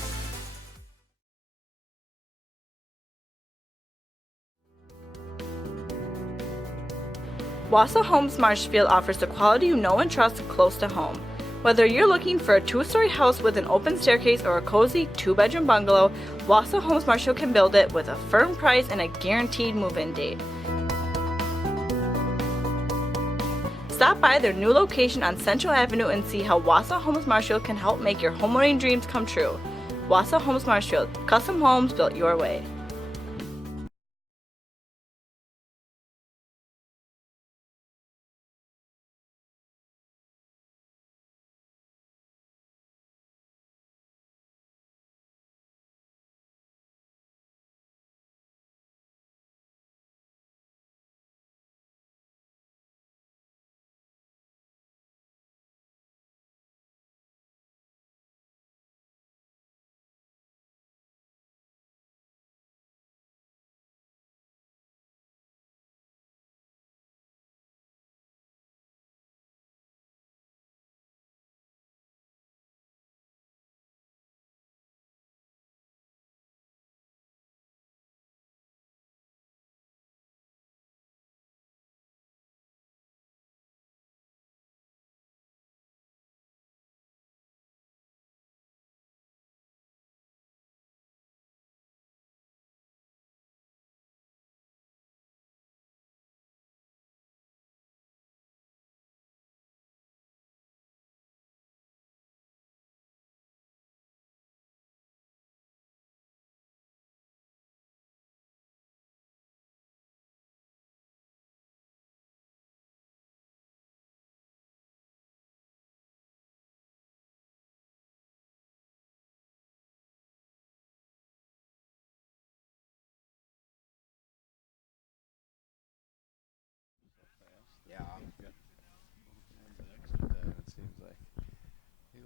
Wausau Homes Marshfield offers the quality you know and trust close to home. Whether you're looking for a two-story house with an open staircase or a cozy two-bedroom bungalow, Wausau Homes Marshfield can build it with a firm price and a guaranteed move-in date. Stop by their new location on Central Avenue and see how Wausau Homes Marshfield can help make your homeowning dreams come true. Wausau Homes Marshfield, custom homes built your way.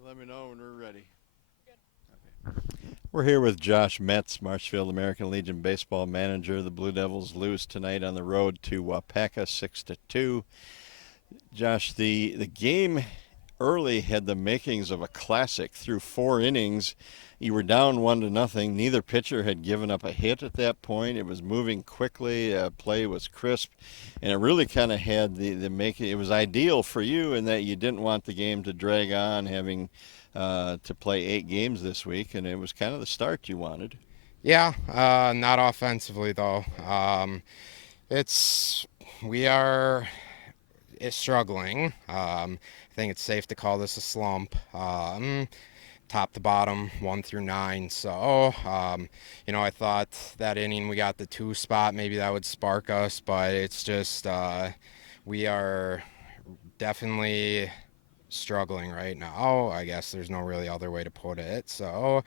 Let me know when we're ready. We're here with Josh Metz, Marshfield American Legion baseball manager. The Blue Devils lose tonight on the road to Wapaka 6-2. Josh, the game early had the makings of a classic. Through 4 innings, you were down 1-0. Neither pitcher had given up a hit at that point. It was moving quickly. Play was crisp, and it really kind of had the making. It was ideal for you in that you didn't want the game to drag on, having to play 8 games this week, and it was kind of the start you wanted. Yeah, not offensively though. We are struggling. I think it's safe to call this a slump. Top to bottom, 1 through 9. So, I thought that inning we got the 2 spot, maybe that would spark us, but it's just we are definitely struggling right now. I guess there's no really other way to put it. So,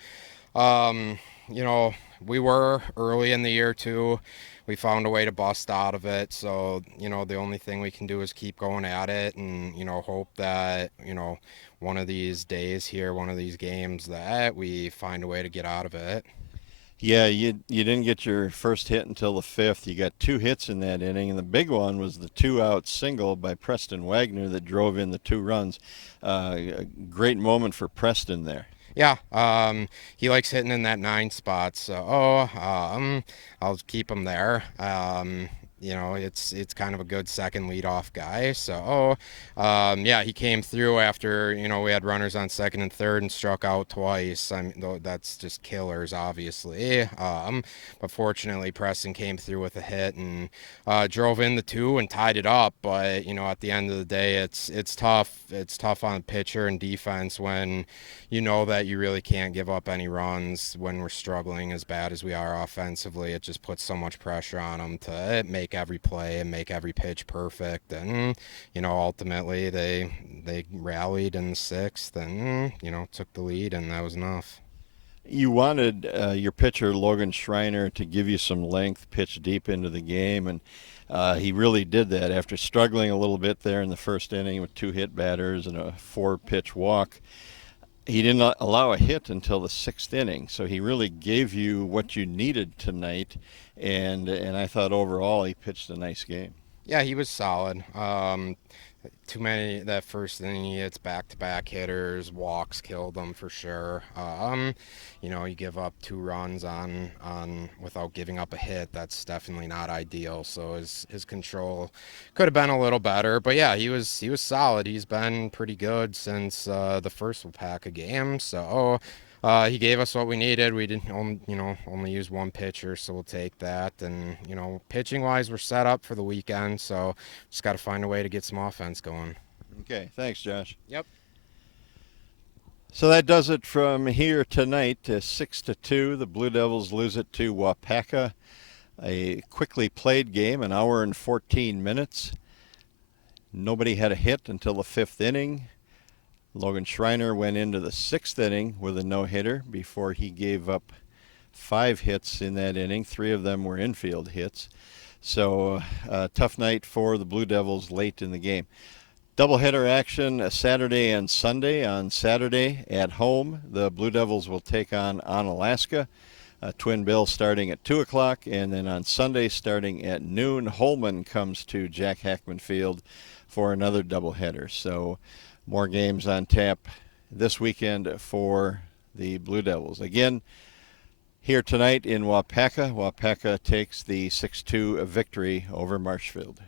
We were early in the year too. We found a way to bust out of it. So, the only thing we can do is keep going at it and, hope that, one of these days here, one of these games that we find a way to get out of it. Yeah, you didn't get your first hit until the 5th. You got 2 hits in that inning, and the big one was the 2-out single by Preston Wagner that drove in the 2 runs. A great moment for Preston there. Yeah, he likes hitting in that 9 spot, so I'll keep him there. It's kind of a good second leadoff guy. So, he came through after, we had runners on second and third and struck out twice. That's just killers, obviously. But fortunately, Preston came through with a hit and drove in the 2 and tied it up. But, at the end of the day, it's tough. It's tough on pitcher and defense when you know that you really can't give up any runs when we're struggling as bad as we are offensively. It just puts so much pressure on them to make every play and make every pitch perfect. And, ultimately they rallied in the 6th and, took the lead, and that was enough. You wanted your pitcher, Logan Schreiner, to give you some length, pitch deep into the game, and he really did that after struggling a little bit there in the first inning with 2 hit batters and a 4-pitch walk. He didn't allow a hit until the 6th inning, so he really gave you what you needed tonight, and I thought overall he pitched a nice game. Yeah, he was solid. Too many that first inning. He hits back-to-back hitters, walks killed them for sure. You give up 2 runs on without giving up a hit. That's definitely not ideal. So his control could have been a little better. But yeah, he was solid. He's been pretty good since the first pack of games. So. He gave us what we needed. We didn't, only use 1 pitcher, so we'll take that. And, pitching-wise, we're set up for the weekend, so just got to find a way to get some offense going. Okay, thanks, Josh. Yep. So that does it from here tonight. 6-2, the Blue Devils lose it to Wapaka. A quickly played game, an hour and 14 minutes. Nobody had a hit until the 5th inning. Logan Schreiner went into the 6th inning with a no-hitter before he gave up 5 hits in that inning. 3 of them were infield hits. So a tough night for the Blue Devils late in the game. Doubleheader action Saturday and Sunday. On Saturday at home, the Blue Devils will take on Onalaska. Twin Bill starting at 2 o'clock, and then on Sunday starting at noon, Holman comes to Jack Hackman Field for another doubleheader. So more games on tap this weekend for the Blue Devils. Again, here tonight in Wapaka. Wapaka takes the 6-2 victory over Marshfield.